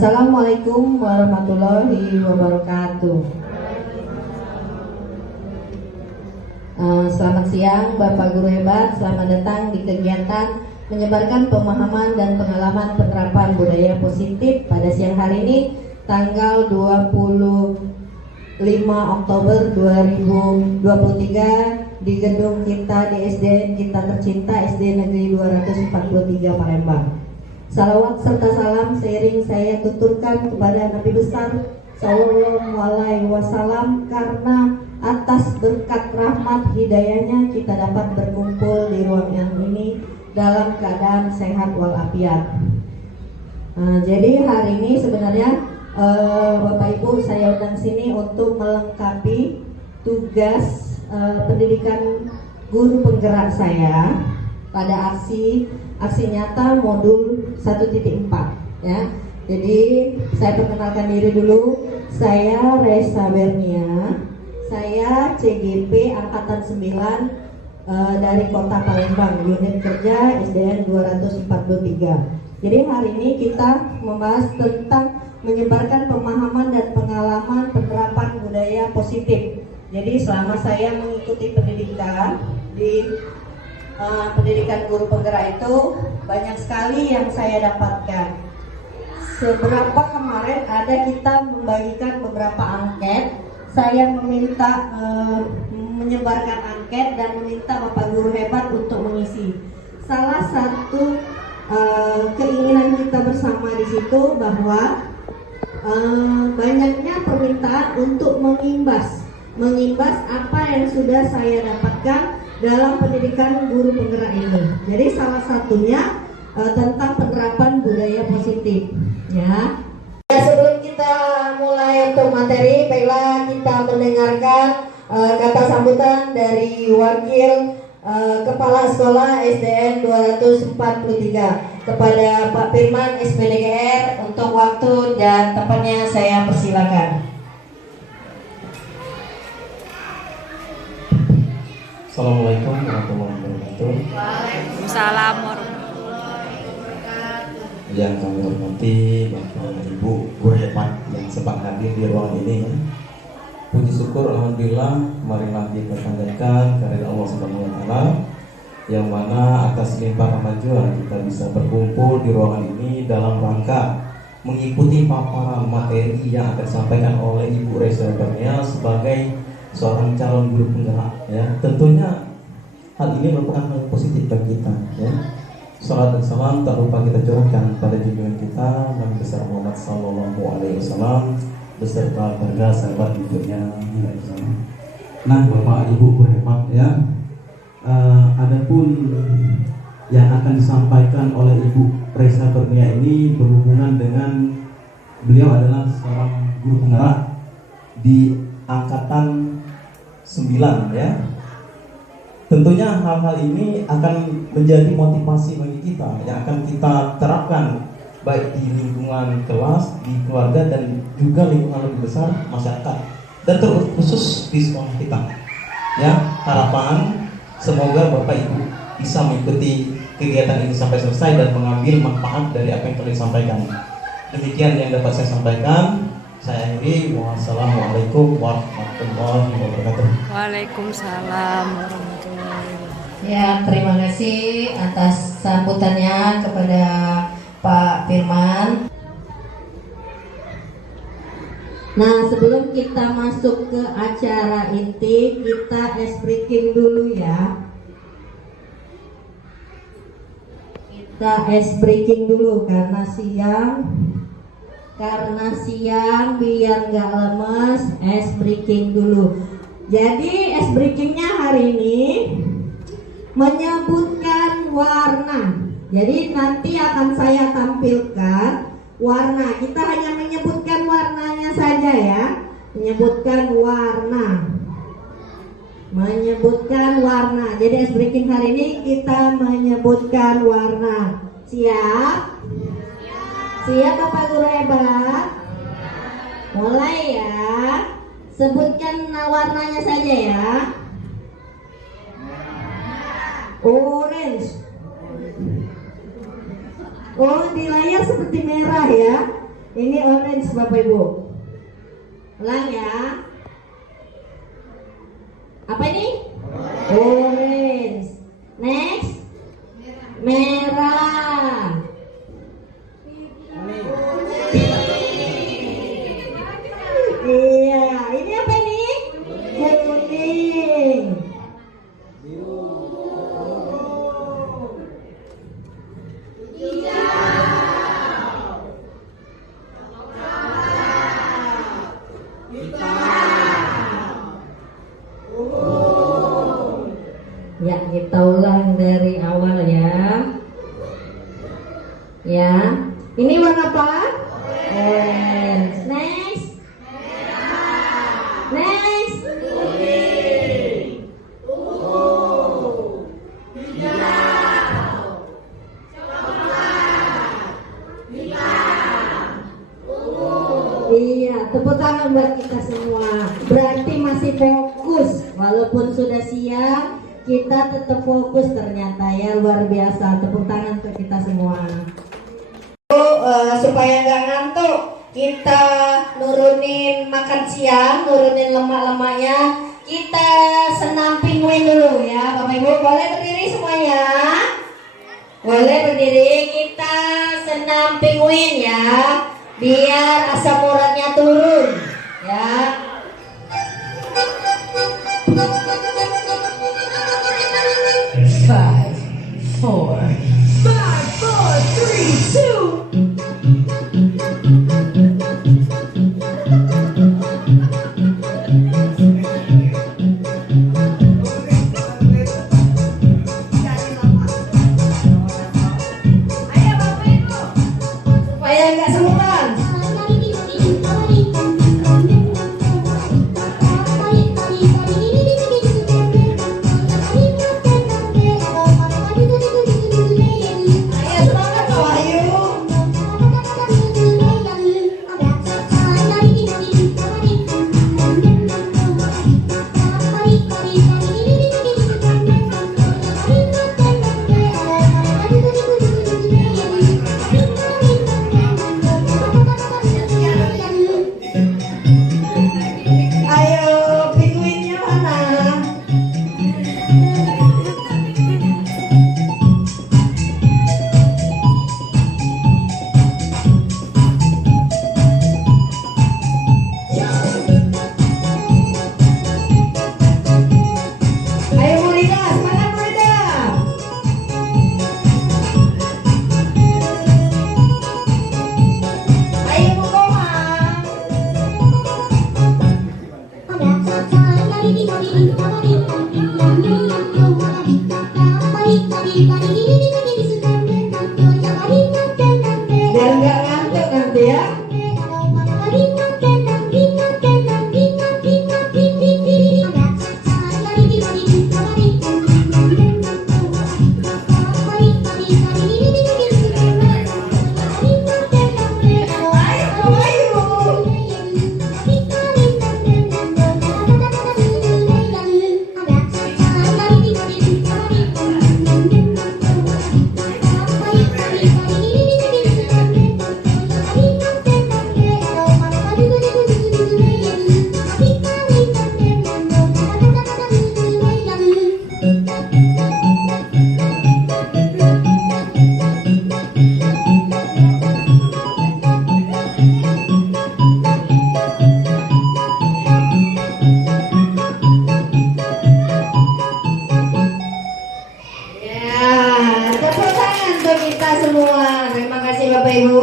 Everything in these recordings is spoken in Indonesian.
Assalamualaikum warahmatullahi wabarakatuh. Selamat siang Bapak Guru hebat, selamat datang di kegiatan menyebarkan pemahaman dan pengalaman penerapan budaya positif pada siang hari ini tanggal 25 Oktober 2023 di gedung kita di SDN kita tercinta SD Negeri 243 Palembang. Salawat serta salam seiring saya tuturkan kepada Nabi besar Sallallahu Alaihi Wasallam, karena atas berkat rahmat hidayahnya kita dapat berkumpul di ruang yang ini dalam keadaan sehat walafiat. Jadi hari ini sebenarnya Bapak Ibu saya undang sini untuk melengkapi tugas pendidikan guru penggerak saya pada aksi nyata modul 1.4 ya. Jadi saya perkenalkan diri dulu. Saya Resa Bernia. Saya CGP angkatan 9 dari Kota Palembang, unit kerja SDN 243. Jadi hari ini kita membahas tentang menyebarkan pemahaman dan pengalaman penerapan budaya positif. Jadi selama saya mengikuti pendidikan di pendidikan guru penggerak itu banyak sekali yang saya dapatkan. Seberapa kemarin ada kita membagikan beberapa angket, saya meminta menyebarkan angket dan meminta Bapak Guru hebat untuk mengisi. Salah satu keinginan kita bersama di situ bahwa banyaknya permintaan untuk mengimbas apa yang sudah saya dapatkan dalam pendidikan guru penggerak ini. Jadi salah satunya tentang penerapan budaya positif ya. Sebelum kita mulai untuk materi, baiklah kita mendengarkan kata sambutan dari wakil Kepala Sekolah SDN 243 kepada Pak Firman SPDGR. Untuk waktu dan tempatnya saya persilakan. Assalamualaikum warahmatullahi wabarakatuh. Waalaikumsalam warahmatullahi wabarakatuh. Yang kami hormati Bapak Ibu guru hebat yang sempat hadir di ruangan ini. Puji syukur alhamdulillah marilah kita panjatkan kehadirat Allah Subhanahu wa taala yang mana atas limpahan kemajuan kita bisa berkumpul di ruangan ini dalam rangka mengikuti paparan materi yang akan disampaikan oleh Ibu Resa Bernia sebagai seorang calon guru penggerak ya. Tentunya hal ini merupakan hal positif bagi kita ya. Salat dan salam tak lupa kita curahkan pada junjungan kita Nabi besar Muhammad Sallallahu Alaihi Wasallam beserta keluarga sahabat hidupnya. Nah, Bapak Ibu berhemat ya, adapun yang akan disampaikan oleh Ibu Resa Bernia ini berhubungan dengan beliau adalah seorang guru penggerak di angkatan 9 ya. Tentunya hal-hal ini akan menjadi motivasi bagi kita yang akan kita terapkan baik di lingkungan kelas, di keluarga dan juga lingkungan lebih besar masyarakat dan terkhusus di sekolah kita. Ya, harapan semoga Bapak Ibu bisa mengikuti kegiatan ini sampai selesai dan mengambil manfaat dari apa yang telah disampaikan. Demikian yang dapat saya sampaikan. Saya akhiri. Wassalamualaikum warahmatullahi wabarakatuh. Waalaikumsalam warahmatullahi wabarakatuh. Ya, terima kasih atas sambutannya kepada Pak Firman. Nah, sebelum kita masuk ke acara inti, kita breaking dulu ya. Kita breaking dulu karena siang biar nggak lemes, breaking dulu. Jadi breakingnya hari ini menyebutkan warna. Jadi nanti akan saya tampilkan warna. Kita hanya menyebutkan warnanya saja ya. Menyebutkan warna. Jadi breaking hari ini kita menyebutkan warna. Siap? Siap Bapak Guru hebat? Mulai ya. Sebutkan warnanya saja ya. Orange. Oh, di layar seperti merah ya. Ini orange Bapak Ibu. Ulang ya. Apa ini? Orange. Next. Merah. Iya, ini apa ini? Kuning. Ya, kita ulang dari awal ya. Ya. Ini warna apa? Orange. Next. Next. Iya, tepuk tangan buat kita semua. Berarti masih fokus. Walaupun sudah siang, kita tetap fokus ternyata ya. Luar biasa. Tepuk tangan untuk kita semua. Supaya nggak ngantuk, kita nurunin makan siang, nurunin lemak-lemaknya. Kita senam penguin dulu ya, Bapak Ibu. Boleh berdiri semuanya? Boleh berdiri. Kita senam penguin ya, biar asam uratnya turun ya. Five, four, three, two. Supaya nggak semutan. Ayo semangat Pak Wahyu. Ayo penguinnya mana? Ayo Murida, semangat Murida. Ayo Mukoma. Biar nggak ngantuk nanti ya. Ayo Wahyu. Ya, tepuk tangan untuk kita semua. Terima kasih Bapak Ibu.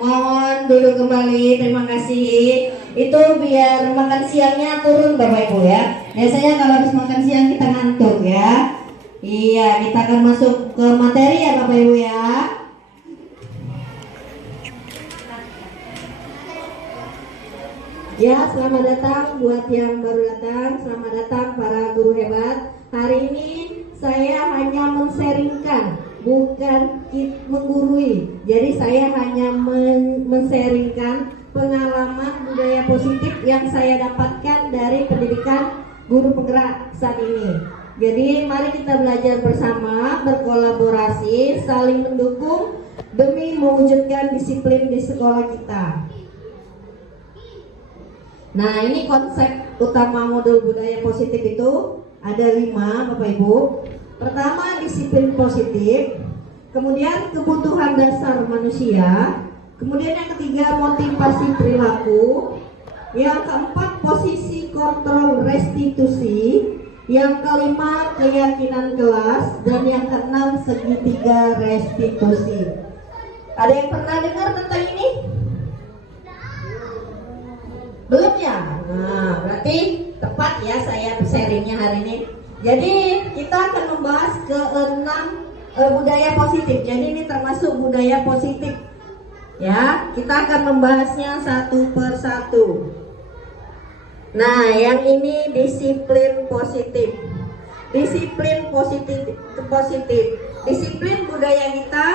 Mohon duduk kembali. Terima kasih. Itu biar makan siangnya turun Bapak Ibu ya. Biasanya kalau habis makan siang kita ngantuk ya. Iya, kita akan masuk ke materi ya Bapak Ibu ya. Ya, selamat datang buat yang baru datang. Selamat datang para guru hebat. Hari ini saya hanya men-sharingkan, bukan menggurui. Jadi saya hanya men-sharingkan pengalaman budaya positif yang saya dapatkan dari pendidikan guru penggerak saat ini. Jadi mari kita belajar bersama, berkolaborasi, saling mendukung demi mewujudkan disiplin di sekolah kita. Nah, ini konsep utama modul budaya positif itu ada 5, Bapak Ibu. Pertama, disiplin positif. Kemudian kebutuhan dasar manusia. Kemudian yang ketiga, motivasi perilaku. Yang keempat, posisi kontrol restitusi. Yang kelima, keyakinan kelas. Dan yang keenam, segitiga restitusi. Ada yang pernah dengar tentang ini? Belum ya? Nah, berarti tepat ya saya sharingnya hari ini. Jadi kita akan membahas ke-6 budaya positif. Jadi ini termasuk budaya positif. Ya, kita akan membahasnya satu per satu. Nah, yang ini disiplin positif. Disiplin positif. Disiplin budaya kita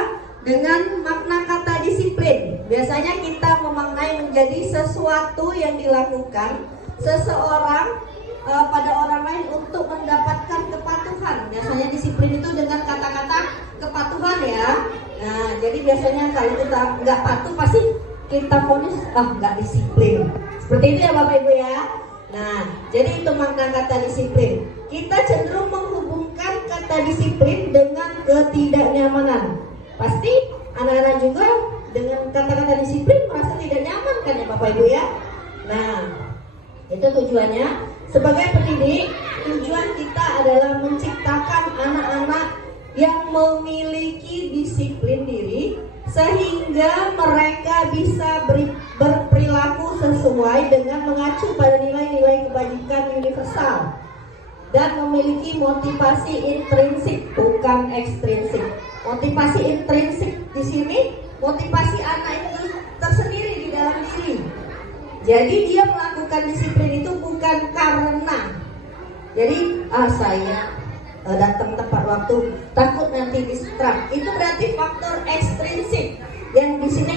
dengan makna kata disiplin. Biasanya kita memaknai menjadi sesuatu yang dilakukan seseorang pada orang lain untuk mendapatkan kepatuhan. Biasanya disiplin itu dengan kata-kata kepatuhan ya. Nah, jadi biasanya kalau kita nggak patuh pasti kita vonis nggak disiplin. Seperti itu ya Bapak Ibu ya. Nah, jadi itu makna kata disiplin. Kita cenderung menghubungkan kata disiplin dengan ketidaknyamanan. Pasti anak-anak juga dengan kata-kata disiplin merasa tidak nyaman kan ya Bapak Ibu ya. Nah, itu tujuannya. Sebagai pendidik, tujuan kita adalah menciptakan anak-anak yang memiliki disiplin diri sehingga mereka bisa berperilaku sesuai dengan mengacu pada nilai-nilai kebajikan universal dan memiliki motivasi intrinsik bukan ekstrinsik. Motivasi intrinsik di sini motivasi anak itu tersendiri di dalam diri. Jadi dia melakukan disiplin itu bukan karena saya datang tepat waktu, takut nanti distract. Itu berarti faktor ekstrinsik. Yang di sini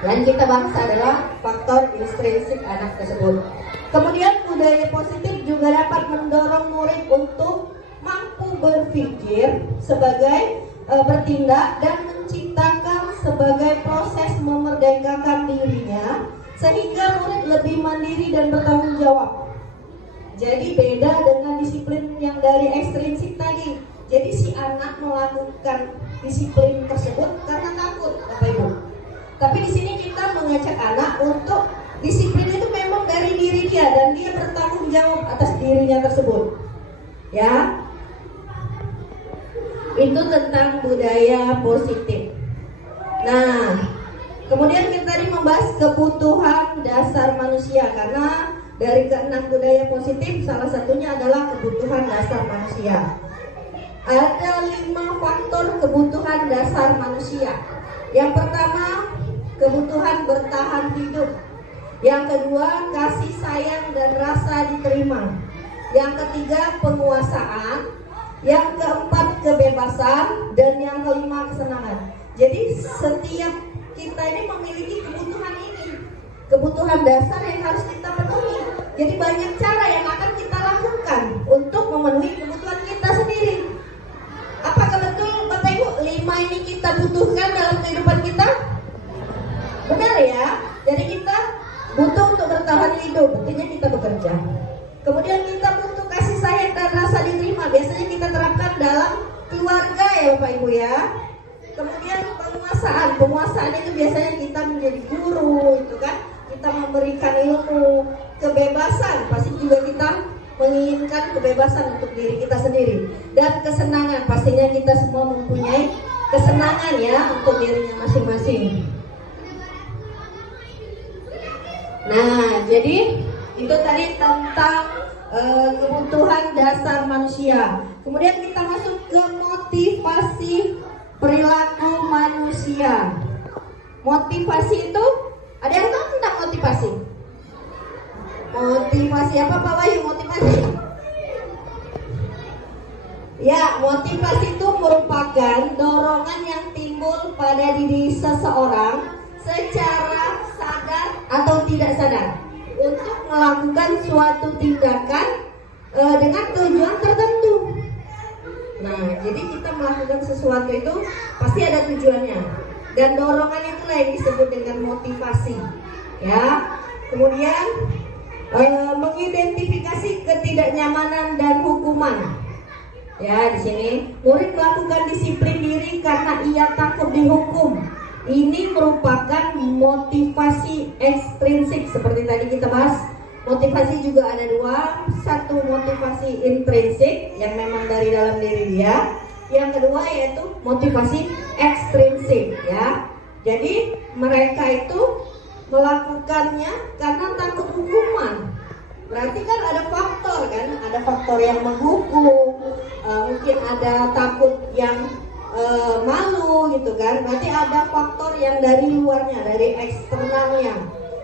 dan kita bahas adalah faktor intrinsik anak tersebut. Kemudian budaya positif juga dapat mendorong murid untuk mampu berpikir sebagai bertindak dan menciptakan sebagai proses memerdekakan dirinya sehingga murid lebih mandiri dan bertanggung jawab. Jadi beda dengan disiplin yang dari ekstrinsik tadi. Jadi si anak melakukan disiplin tersebut karena takut, Bapak Ibu. Tapi di sini kita mengajak anak untuk disiplin itu memang dari diri dia dan dia bertanggung jawab atas dirinya tersebut. Ya. Itu tentang budaya positif. Nah, kemudian kita tadi membahas kebutuhan dasar manusia karena dari ke-6 budaya positif salah satunya adalah kebutuhan dasar manusia. Ada 5 faktor kebutuhan dasar manusia. Yang pertama, kebutuhan bertahan hidup. Yang kedua, kasih sayang dan rasa diterima. Yang ketiga, penguasaan. Yang keempat, kebebasan. Dan yang kelima, kesenangan. Jadi setiap kita ini memiliki kebutuhan ini, kebutuhan dasar yang harus kita penuhi. Jadi banyak cara yang akan kita lakukan untuk memenuhi kebutuhan kita sendiri. Apakah betul Bapak Ibu 5 ini kita butuhkan dalam kehidupan kita? Benar ya. Jadi kita butuh untuk bertahan hidup, buktinya kita bekerja. Kemudian kita butuh kasih sayang dan rasa diterima. Biasanya kita terapkan dalam keluarga ya Bapak Ibu ya. Kemudian penguasaan itu biasanya kita menjadi guru, itu kan kita memberikan ilmu. Kebebasan pasti juga kita menginginkan kebebasan untuk diri kita sendiri. Dan kesenangan pastinya kita semua mempunyai kesenangan ya untuk dirinya masing-masing. Nah, jadi itu tadi tentang kebutuhan dasar manusia. Kemudian kita masuk ke motivasi perilaku manusia. Motivasi itu, ada yang tahu tentang motivasi? Motivasi apa Pak Wahyu? Motivasi? Ya, motivasi itu merupakan dorongan yang timbul pada diri seseorang secara sadar atau tidak sadar untuk melakukan suatu tindakan dengan tujuan tertentu. Nah, jadi kita melakukan sesuatu itu pasti ada tujuannya. dan dorongan itulah yang disebut dengan motivasi. Ya. Kemudian mengidentifikasi ketidaknyamanan dan hukuman. Ya, di sini murid melakukan disiplin diri karena ia takut dihukum. Ini merupakan motivasi ekstrinsik seperti tadi kita bahas. Motivasi juga ada dua, satu motivasi intrinsik yang memang dari dalam diri dia, yang kedua yaitu motivasi ekstrinsik ya. Jadi mereka itu melakukannya karena takut hukuman. Berarti kan ada faktor yang menghukum, mungkin ada takut yang malu gitu kan. Berarti ada faktor yang dari luarnya, dari eksternalnya.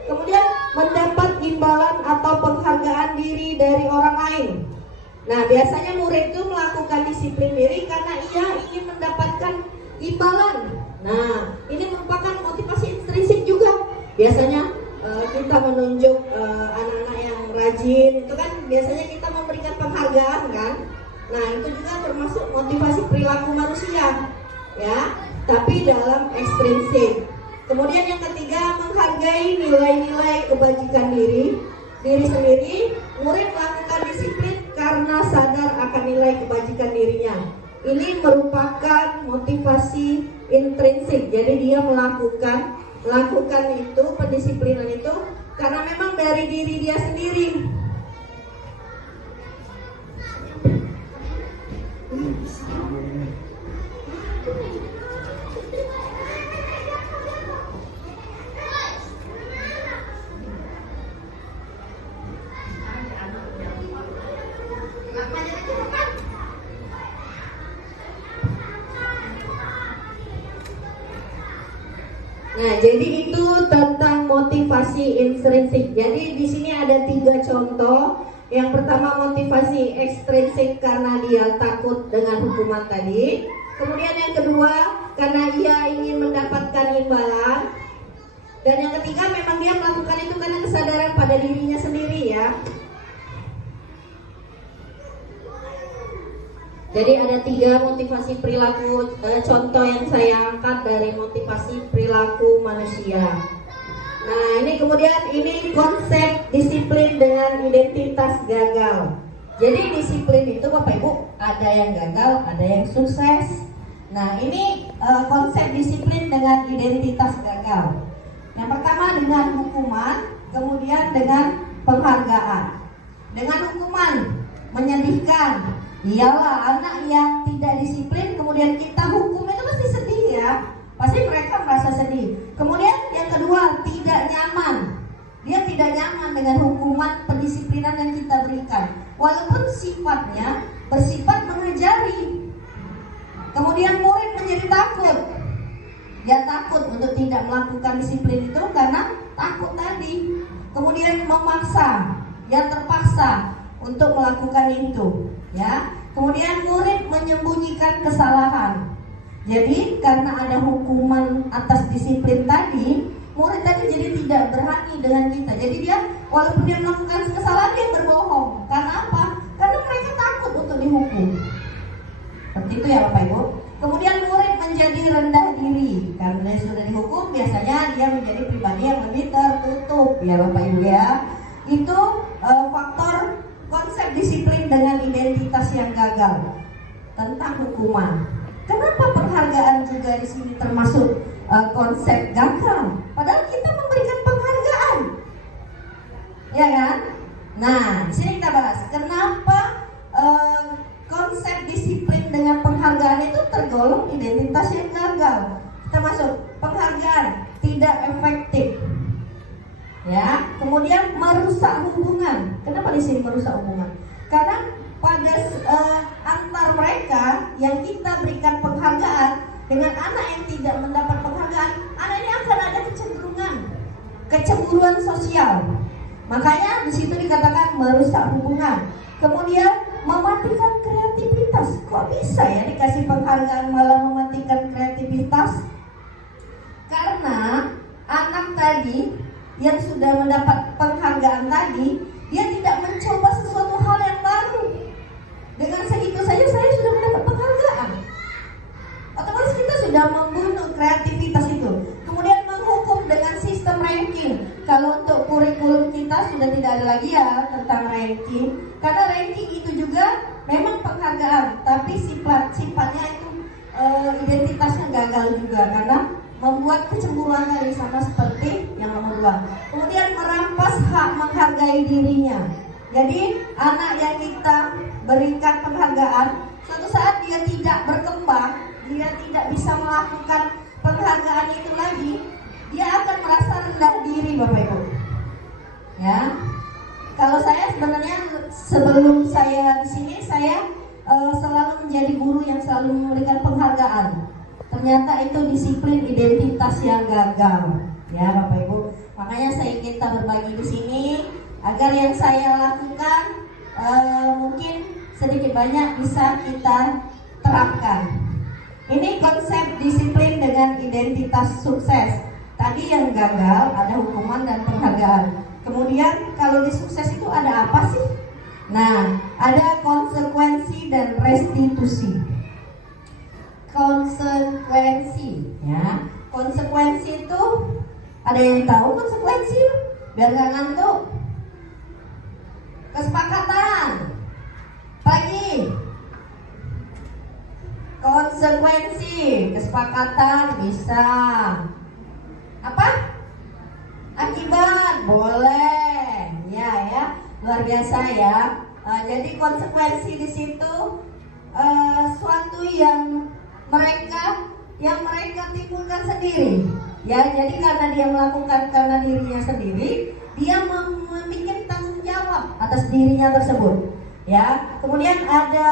Kemudian mendapat imbalan atau penghargaan diri dari orang lain. Nah, biasanya murid itu melakukan disiplin diri karena ia ingin mendapatkan imbalan. Nah, ini merupakan motivasi intrinsik juga. Biasanya kita menunjuk anak-anak yang rajin, itu kan biasanya kita memberikan penghargaan kan. Nah, itu juga termasuk motivasi perilaku manusia, ya. Tapi dalam ekstrinsik. Kemudian yang ketiga, menghargai nilai-nilai kebajikan diri sendiri. Murid melakukan disiplin karena sadar akan nilai kebajikan dirinya. Ini merupakan motivasi intrinsik. Jadi dia melakukan itu, pendisiplinan itu karena memang dari diri dia sendiri. Nah, jadi itu tentang motivasi intrinsik. Jadi di sini ada 3 contoh. Yang pertama motivasi ekstrinsik karena dia takut dengan hukuman tadi. Kemudian yang kedua karena ia ingin mendapatkan imbalan. Dan yang ketiga memang dia melakukan itu karena kesadaran pada dirinya sendiri ya. Jadi ada 3 motivasi perilaku, contoh yang saya angkat dari motivasi perilaku manusia. Nah, ini kemudian ini konsep disiplin dengan identitas gagal. Jadi disiplin itu Bapak Ibu ada yang gagal, ada yang sukses. Nah, ini konsep disiplin dengan identitas gagal. Yang pertama dengan hukuman, kemudian dengan penghargaan. Dengan hukuman menyedihkan. Iyalah, anak yang tidak disiplin kemudian kita hukum itu pasti sedih ya. Pasti mereka merasa sedih. Kemudian yang kedua, tidak nyaman. Dia tidak nyaman dengan hukuman pendisiplinan yang kita berikan. Walaupun sifatnya bersifat mengajari. Kemudian murid menjadi takut. Dia takut untuk tidak melakukan disiplin itu karena takut tadi. Kemudian memaksa, dia terpaksa untuk melakukan itu. Ya, kemudian murid menyembunyikan kesalahan. Jadi karena ada hukuman atas disiplin tadi, murid tadi jadi tidak berani dengan kita. Jadi dia walaupun dia melakukan kesalahan dia berbohong. Karena apa? Karena mereka takut untuk dihukum. Seperti itu ya Bapak Ibu. Kemudian murid menjadi rendah diri. Karena dia sudah dihukum, biasanya dia menjadi pribadi yang lebih tertutup ya Bapak Ibu ya. Itu faktor konsep disiplin dengan identitas yang gagal tentang hukuman. Kenapa penghargaan juga di sini termasuk konsep gagal? Padahal kita memberikan penghargaan, ya kan? Nah, di sini kita bahas kenapa konsep disiplin dengan penghargaan itu tergolong identitas yang gagal. Kita masuk penghargaan tidak efektif. Ya, kemudian merusak hubungan. Kenapa di sini merusak hubungan? Karena pada antar mereka yang kita berikan penghargaan dengan anak yang tidak mendapat penghargaan, anak ini akan ada kecemburuan sosial. Makanya di situ dikatakan merusak hubungan. Kemudian mematikan kreativitas. Kok bisa ya dikasih penghargaan malah mematikan kreativitas? Karena anak tadi yang sudah mendapat penghargaan tadi, dia tidak mencoba sesuatu hal yang baru. Dengan segitu saja saya sudah mendapat penghargaan. Otomatis kita sudah membunuh kreativitas itu. kalau untuk kurikulum kita sudah tidak ada lagi ya tentang ranking, karena ranking itu juga memang penghargaan, tapi sifatnya itu identitasnya gagal juga karena membuat kecemburuan tadi, sama seperti yang nomor 2. Kemudian merampas hak menghargai dirinya. Jadi anak yang kita berikan penghargaan, suatu saat dia tidak berkembang, dia tidak bisa melakukan penghargaan itu lagi, dia akan merasa rendah diri, Bapak Ibu. Ya, kalau saya sebenarnya sebelum saya di sini saya selalu menjadi guru yang selalu memberikan penghargaan. Ternyata itu disiplin identitas yang gagal, ya Bapak Ibu. Makanya saya ingin kita berbagi di sini agar yang saya lakukan mungkin sedikit banyak bisa kita terapkan. Ini konsep disiplin dengan identitas sukses. Tadi yang gagal ada hukuman dan penghargaan. Kemudian kalau di sukses itu ada apa sih? Nah, ada konsekuensi dan restitusi. Konsekuensi, ya. Konsekuensi itu ada yang tahu konsekuensi? Biar nggak ngantuk. Kesepakatan. Pagi. Konsekuensi, kesepakatan bisa. Apa? Akibat, boleh. Ya, luar biasa ya. Jadi konsekuensi di situ suatu yang mereka timbulkan sendiri. Ya, jadi karena dia melakukan karena dirinya sendiri, dia membuat tanggung jawab atas dirinya tersebut. Ya, kemudian ada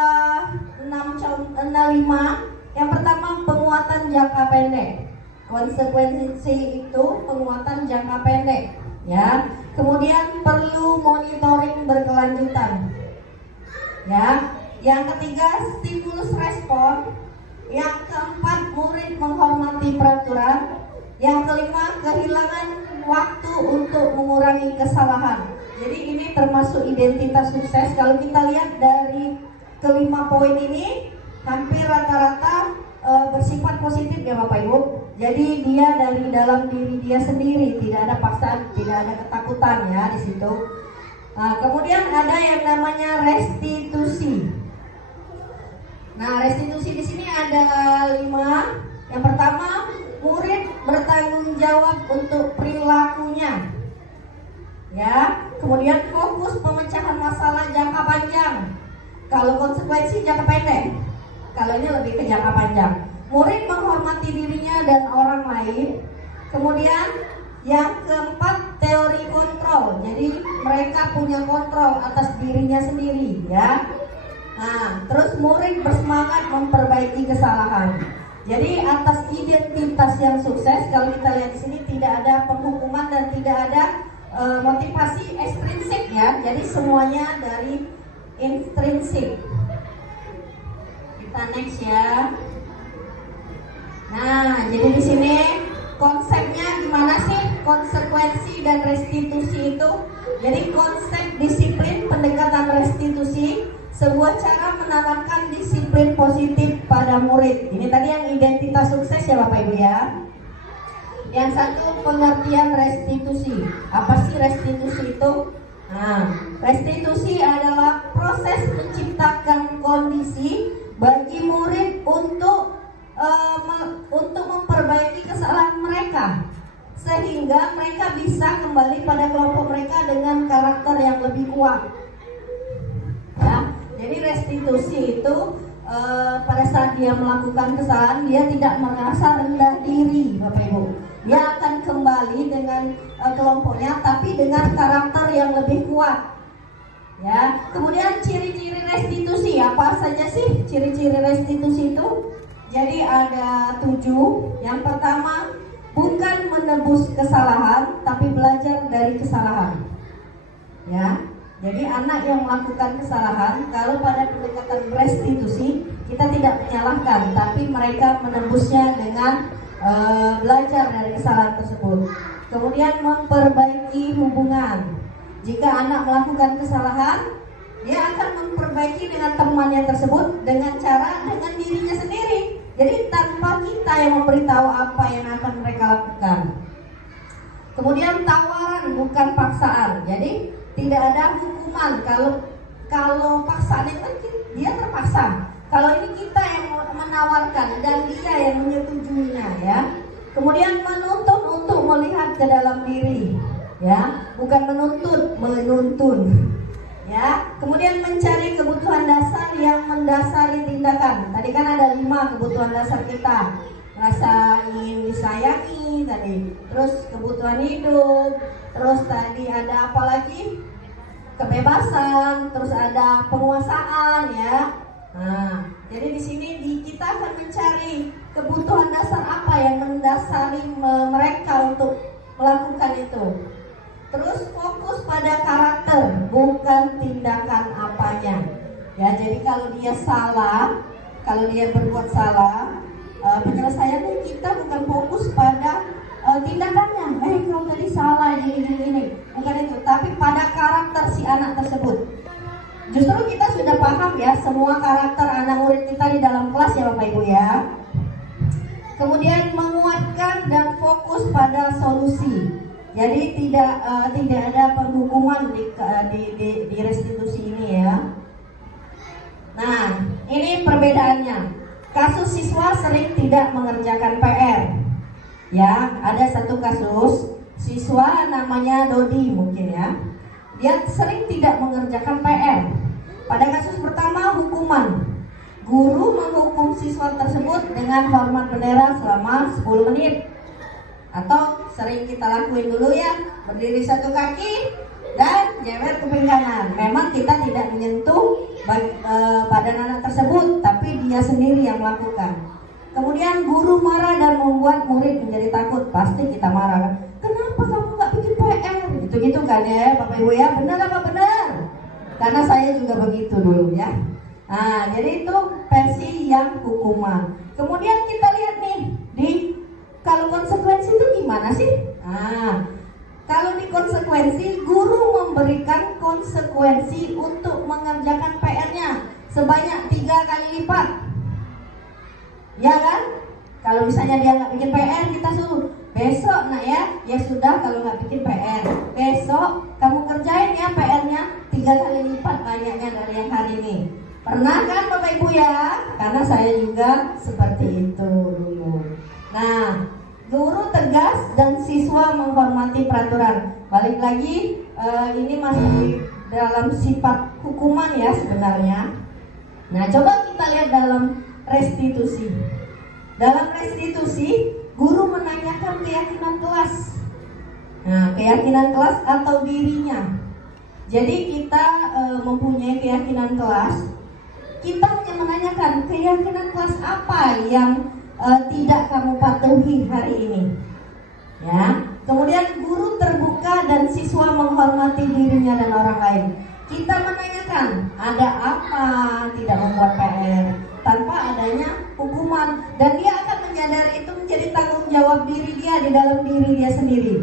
5. Yang pertama, penguatan jangka pendek. Konsekuensi itu penguatan jangka pendek. Ya, kemudian perlu monitoring berkelanjutan. Ya, yang ketiga, stimulus respon. Yang keempat, murid menghormati peraturan. Yang kelima, kehilangan waktu untuk mengurangi kesalahan. Jadi ini termasuk identitas sukses. Kalau kita lihat dari kelima poin ini, hampir rata-rata bersifat positif ya Bapak Ibu. Jadi dia dari dalam diri dia sendiri, tidak ada paksaan, tidak ada ketakutan ya di situ. Kemudian ada yang namanya restitusi. Nah, restitusi di sini ada 5. Yang pertama, murid bertanggung jawab untuk perilakunya. Ya, kemudian fokus pemecahan masalah jangka panjang. Kalau konsekuensi jangka pendek. Kalau ini lebih ke jangka panjang. Murid menghormati dirinya dan orang lain. Kemudian yang keempat, teori kontrol. Jadi mereka punya kontrol atas dirinya sendiri, ya. Nah, terus murid bersemangat memperbaiki kesalahan. Jadi atas identitas yang sukses, kalau kita lihat di sini tidak ada penghukuman dan tidak ada motivasi ekstrinsik ya. Jadi semuanya dari intrinsik. Kita next ya. Nah, jadi di sini konsepnya gimana sih konsekuensi dan restitusi itu? Jadi konsep disiplin pendekatan restitusi, sebuah cara menanamkan disiplin positif pada murid. Ini tadi yang identitas sukses ya Bapak Ibu ya. Yang satu, pengertian restitusi. Apa sih restitusi itu? Nah, restitusi adalah proses menciptakan kondisi bagi murid untuk memperbaiki kesalahan mereka, sehingga mereka bisa kembali pada kelompok mereka dengan karakter yang lebih kuat. Ya, jadi restitusi itu pada saat dia melakukan kesalahan, dia tidak merasa rendah diri, Bapak Ibu. Dia akan kembali dengan kelompoknya, tapi dengan karakter yang lebih kuat. Ya, kemudian ciri-ciri restitusi, apa saja sih ciri-ciri restitusi itu? Jadi ada 7. Yang pertama, bukan menebus kesalahan, tapi belajar dari kesalahan. Ya, jadi anak yang melakukan kesalahan, kalau pada pendekatan restitusi, kita tidak menyalahkan, tapi mereka menebusnya dengan belajar dari kesalahan tersebut. Kemudian memperbaiki hubungan. Jika anak melakukan kesalahan, dia akan memperbaiki dengan temannya tersebut dengan dirinya sendiri. Jadi tanpa kita yang memberitahu apa yang akan mereka lakukan. Kemudian tawaran bukan paksaan. Jadi tidak ada hukuman. Kalau paksaan itu kan dia terpaksa. Kalau ini kita yang menawarkan dan dia yang menyetujuinya, ya. Kemudian menuntut untuk melihat ke dalam diri, ya, bukan menuntun, ya. Kemudian mencari kebutuhan dasar yang mendasari tindakan. Tadi kan ada 5 kebutuhan dasar kita. Rasa ingin disayangi tadi, terus kebutuhan hidup, terus tadi ada apa lagi? Kebebasan, terus ada penguasaan, ya. Nah, jadi di sini kita akan mencari kebutuhan dasar apa yang mendasari mereka untuk melakukan itu. Terus fokus pada karakter, bukan tindakan apanya. Ya, jadi kalau dia salah, kalau dia berbuat salah, penyelesaiannya kita bukan fokus pada tindakannya. Kalau tadi salah gini, bukan itu, tapi pada karakter si anak tersebut. Justru kita sudah paham ya semua karakter anak murid kita di dalam kelas ya Bapak Ibu ya. Kemudian menguatkan dan fokus pada solusi. Jadi tidak ada penghukuman di restitusi ini ya. Nah, ini perbedaannya. Kasus siswa sering tidak mengerjakan PR. Ya, ada satu kasus siswa namanya Dodi mungkin ya. Dia sering tidak mengerjakan PR. Pada kasus pertama hukuman. Guru menghukum siswa tersebut dengan hormat bendera selama 10 menit. Atau sering kita lakuin dulu ya, berdiri 1 kaki dan jewer kuping kanan. Memang kita tidak menyentuh badan anak tersebut, tapi dia sendiri yang melakukan. Kemudian guru marah dan membuat murid menjadi takut. Pasti kita marah kan? Kenapa kamu gak bikin PR? Gitu-gitu kan ya Bapak Ibu ya. Benar apa benar? Karena saya juga begitu dulu ya. Nah, jadi itu versi yang hukuman. Kemudian kita lihat nih kalau konsekuensi itu gimana sih? Nah, kalau di konsekuensi, guru memberikan konsekuensi untuk mengerjakan PR-nya sebanyak 3 kali lipat. Ya kan? Kalau misalnya dia nggak bikin PR, kita suruh besok nak ya sudah kalau nggak bikin PR, besok kamu kerjain ya PR-nya 3 kali lipat banyaknya dari yang hari ini. Pernah kan Bapak Ibu ya? Karena saya juga seperti itu dulu. Nah, guru tegas dan siswa menghormati peraturan. Balik lagi, ini masih dalam sifat hukuman ya sebenarnya. Nah, coba kita lihat dalam restitusi. Dalam restitusi, guru menanyakan keyakinan kelas. Nah, keyakinan kelas atau dirinya. Jadi kita mempunyai keyakinan kelas. Kita hanya menanyakan keyakinan kelas apa yang tidak kamu patuhi hari ini. Ya. Kemudian guru terbuka dan siswa menghormati dirinya dan orang lain. Kita menanyakan ada apa tidak membuat PR tanpa adanya hukuman, dan dia akan menyadari itu menjadi tanggung jawab diri dia di dalam diri dia sendiri.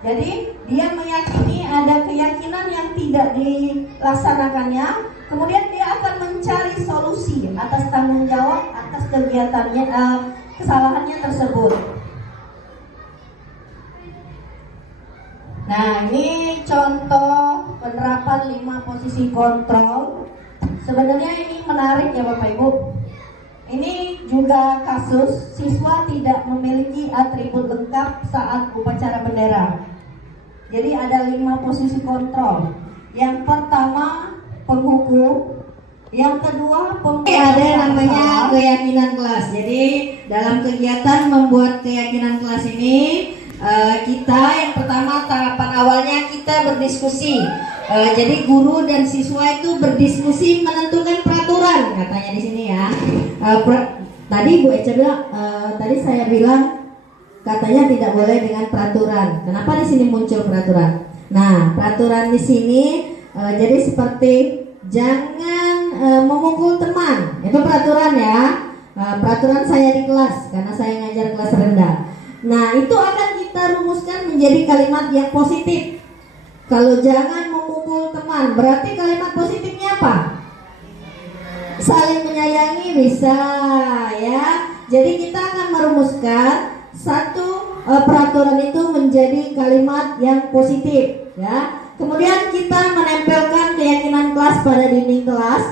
Jadi dia meyakini ada keyakinan yang tidak dilaksanakannya, kemudian dia akan mencari solusi atas tanggung jawab atas kegiatannya, kesalahannya tersebut. Nah, ini contoh penerapan 5 posisi kontrol. Sebenarnya ini menarik ya Bapak Ibu. Ini juga kasus siswa tidak memiliki atribut lengkap saat upacara bendera. Jadi ada 5 posisi kontrol. Yang pertama penghukum, yang kedua ada yang namanya keyakinan kelas. Jadi dalam kegiatan membuat keyakinan kelas ini, kita yang pertama tahapan awalnya kita berdiskusi. Jadi guru dan siswa itu berdiskusi menentukan peraturan, katanya di sini ya. Tadi Bu Eca bilang, tadi saya bilang katanya tidak boleh dengan peraturan. Kenapa di sini muncul peraturan? Nah, peraturan di sini jadi seperti jangan memukul teman. Itu peraturan ya. Peraturan saya di kelas karena saya ngajar kelas rendah. Nah, itu akan kita rumuskan menjadi kalimat yang positif. Kalau jangan memukul teman, berarti kalimat positifnya apa? Saling menyayangi bisa ya. Jadi kita akan merumuskan satu peraturan itu menjadi kalimat yang positif, ya. Kemudian kita menempelkan keyakinan kelas pada dinding kelas,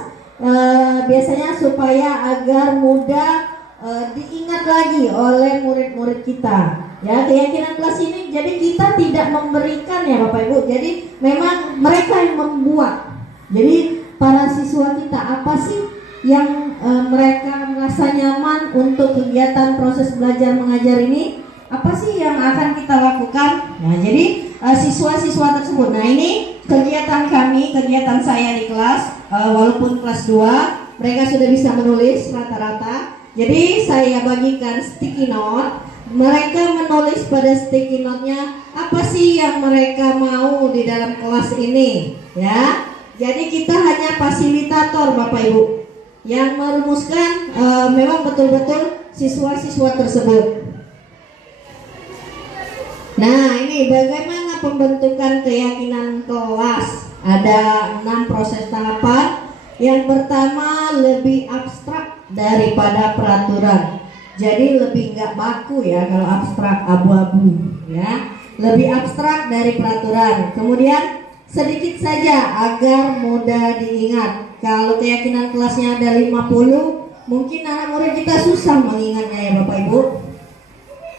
biasanya supaya agar mudah diingat lagi oleh murid-murid kita. Ya, keyakinan kelas ini jadi kita tidak memberikan ya Bapak Ibu. Jadi memang mereka yang membuat. Jadi para siswa kita apa sih yang mereka merasa nyaman untuk kegiatan proses belajar mengajar ini? Apa sih yang akan kita lakukan? Nah, jadi siswa-siswa tersebut. Nah, ini kegiatan kami, kegiatan saya di kelas, walaupun kelas 2, mereka sudah bisa menulis rata-rata. Jadi saya bagikan sticky note. Mereka menulis pada sticky note-nya apa sih yang mereka mau di dalam kelas ini, ya. Jadi kita hanya fasilitator Bapak Ibu yang merumuskan memang betul-betul siswa-siswa tersebut. Nah, ini bagaimana pembentukan keyakinan kelas. Ada 6 proses tahapan. Yang pertama lebih abstrak daripada peraturan. Jadi lebih nggak baku ya kalau abstrak, abu-abu ya. Lebih abstrak dari peraturan. Kemudian sedikit saja agar mudah diingat. Kalau keyakinan kelasnya ada 50, mungkin anak murid kita susah mengingatnya ya Bapak Ibu.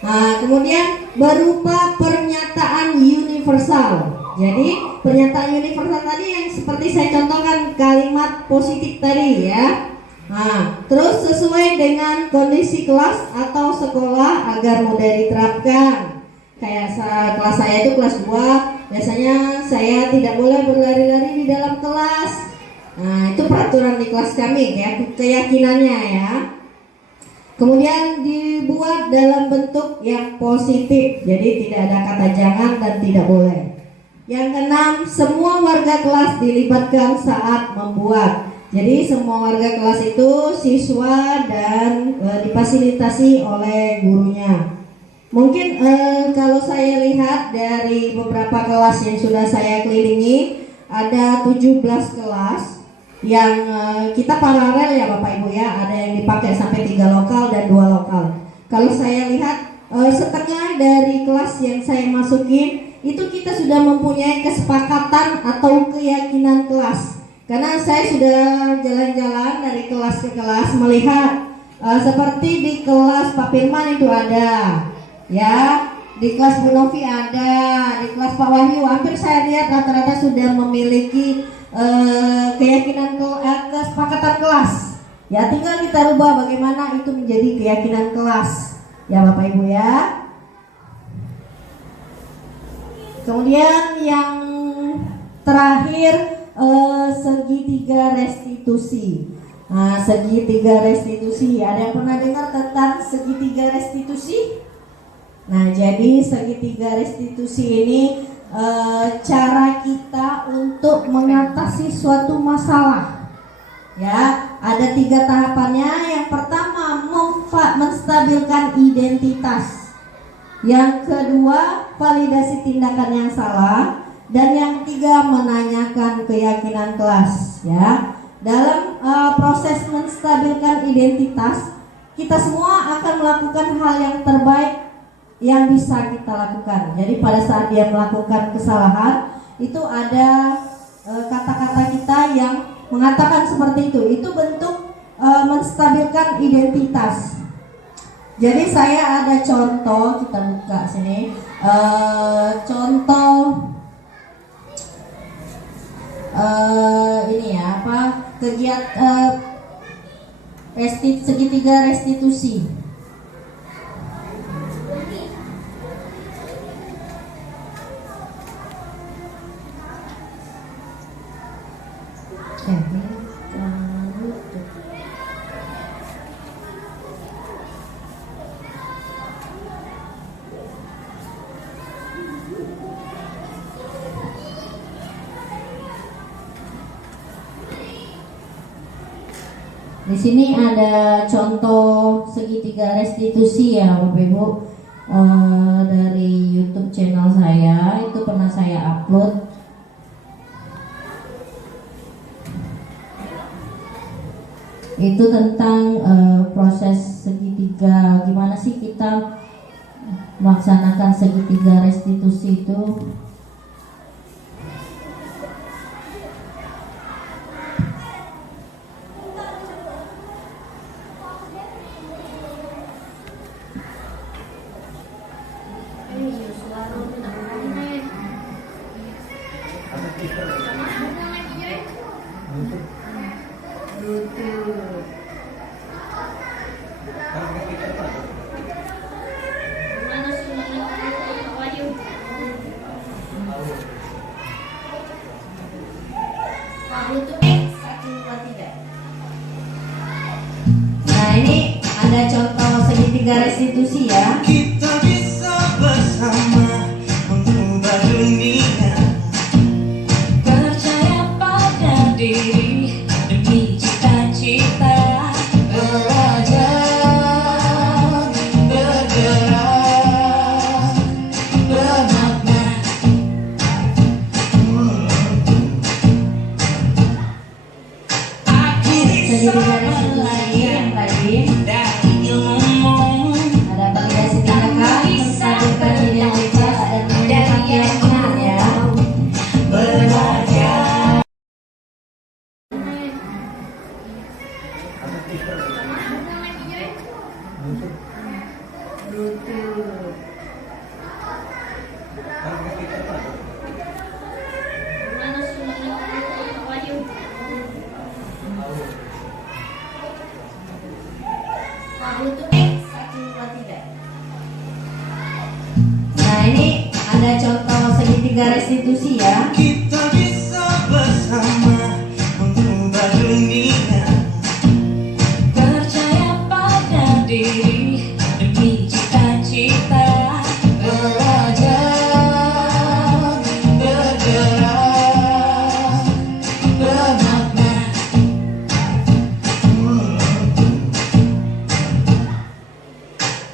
Nah, kemudian berupa pernyataan universal. Jadi pernyataan universal tadi yang seperti saya contohkan kalimat positif tadi ya. Nah, terus sesuai dengan kondisi kelas atau sekolah agar mudah diterapkan. Kayak kelas saya itu kelas 2, biasanya saya tidak boleh berlari-lari di dalam kelas. Nah, itu peraturan di kelas kami ya, keyakinannya ya. Kemudian dibuat dalam bentuk yang positif, jadi tidak ada kata jangan dan tidak boleh. Yang keenam, semua warga kelas dilibatkan saat membuat. Jadi semua warga kelas itu siswa dan difasilitasi oleh gurunya. Mungkin kalau saya lihat dari beberapa kelas yang sudah saya kelilingi, ada 17 kelas yang kita paralel ya Bapak Ibu ya. Ada yang dipakai sampai 3 lokal dan 2 lokal. Kalau saya lihat setengah dari kelas yang saya masukin itu kita sudah mempunyai kesepakatan atau keyakinan kelas. Karena saya sudah jalan-jalan dari kelas ke kelas melihat seperti di kelas Pak Firman itu ada, ya, di kelas Bu Novi ada, di kelas Pak Wahyu hampir saya lihat rata-rata sudah memiliki keyakinan kesepakatan kelas. Ya, tinggal kita rubah bagaimana itu menjadi keyakinan kelas, ya Bapak Ibu ya. Kemudian yang terakhir segitiga restitusi. Nah, segitiga restitusi, ada yang pernah dengar tentang segitiga restitusi? Nah, jadi segitiga restitusi ini cara kita untuk mengatasi suatu masalah. Ya, ada 3 tahapannya. Yang pertama, menstabilkan identitas. Yang kedua, validasi tindakan yang salah. Dan yang ketiga, menanyakan keyakinan kelas. Ya, dalam proses menstabilkan identitas, kita semua akan melakukan hal yang terbaik yang bisa kita lakukan. Jadi pada saat dia melakukan kesalahan, itu ada kata-kata kita yang mengatakan seperti itu. Itu bentuk menstabilkan identitas. Jadi saya ada contoh, kita buka sini. Contoh ini ya, kegiatan segitiga restitusi. Di sini ada contoh segitiga restitusi ya Bapak Ibu, dari YouTube channel saya, itu pernah saya upload. Itu tentang proses segitiga, gimana sih kita melaksanakan segitiga restitusi itu nah ini ada contoh segitiga restitusi ya. Kita bisa bersama mengubah dunia. Percaya pada diri demi cita-cita. Belajar, bergerak, bermakna. Aku bisa Segitiga restitusi yang tadi dari ilmu. ada validasi tindakan, menstabilkan identitas dan menjaga keyakinan ya. Belajar. Nah ini ada contoh segitiga restitusi ya. Kita bisa bersama mengubah dunia. Percaya pada diri demi cita-cita. Belajar, bergerak, bermakna.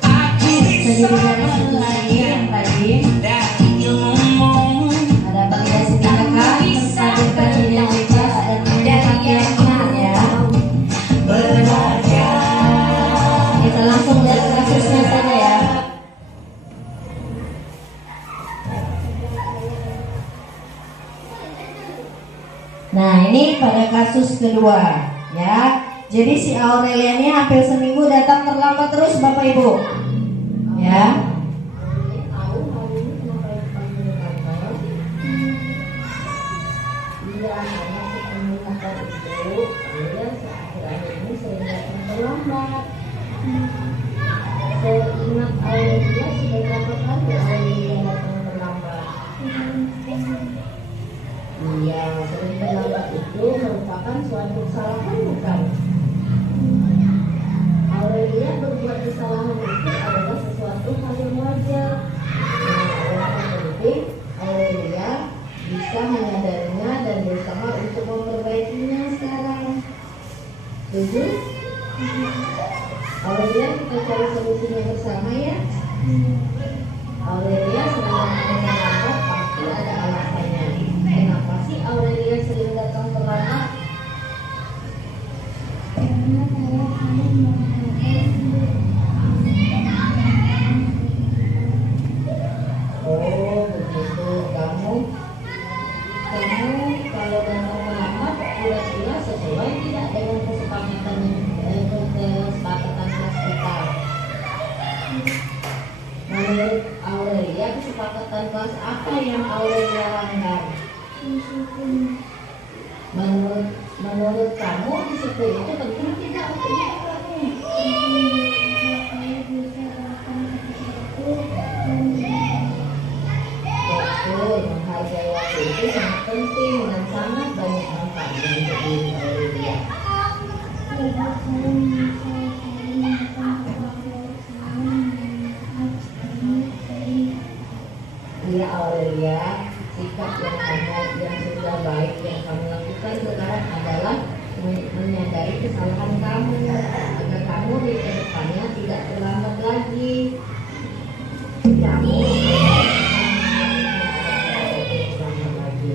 Aku bisa Segitiga restitusi yang tadi dari ilmu. ada validasi tindakan, menstabilkan identitas dan menjaga keyakinan ya. Belajar. Kita langsung lihat kasusnya saja ya. Nah ini pada kasus kedua ya. Jadi si Aurelia ini hampir seminggu datang terlambat terus Bapak Ibu ya. Seingat Aurelia sudah berapa kali Aurelia datang terlambat? Iya, sering terlambat itu merupakan suatu kesalahan bukan? Aurelia berbuat kesalahan itu adalah sesuatu hal yang wajar. Nah, yang penting Aurelia bisa menyadarinya dan berusaha untuk memperbaikinya sekarang. Setuju? Aurelia, kita cari solusinya bersama ya. Aurelia sering terlambat pasti ada alasannya. Kenapa sih Aurelia sering datang terlambat? Karena saya harus Oh begitu, kamu kalau datang terlambat kira-kira sesuai tidak dengan kesepakatan kelas kita? Menurut Aurelia kesepakatan kelas apa yang Aurelia langgar? Menurut kamu disiplin itu penting tidak untuk kamu? Betul, menghargai waktu itu sangat penting dan sangat banyak manfaatnya untuk diri Aurelia. Iya Aurelia, sikap yang sudah baik yang kamu lakukan sekarang adalah menyadari kesalahan kamu agar kamu di kedepannya tidak terlambat lagi. Kamu terlambat lagi.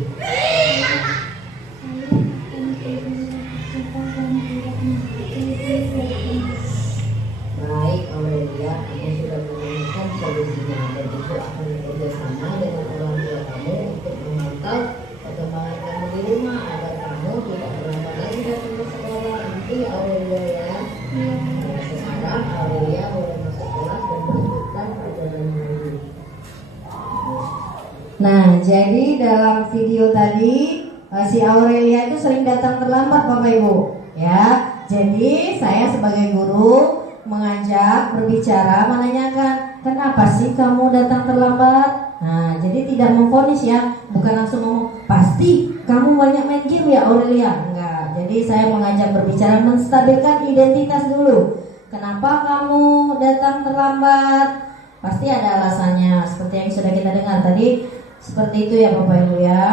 Baik Aurelia, kamu sudah menemukan solusinya. jadi dalam video tadi si Aurelia itu sering datang terlambat Bapak Ibu, ya. Jadi saya sebagai guru mengajak, berbicara, menanyakan, kenapa sih kamu datang terlambat? Nah, jadi tidak memvonis ya, bukan langsung ngomong, pasti kamu banyak main game ya Aurelia. Enggak, jadi saya mengajak berbicara, menstabilkan identitas dulu. Kenapa kamu datang terlambat? Pasti ada alasannya, seperti yang sudah kita dengar tadi. Seperti itu ya Bapak Ibu ya.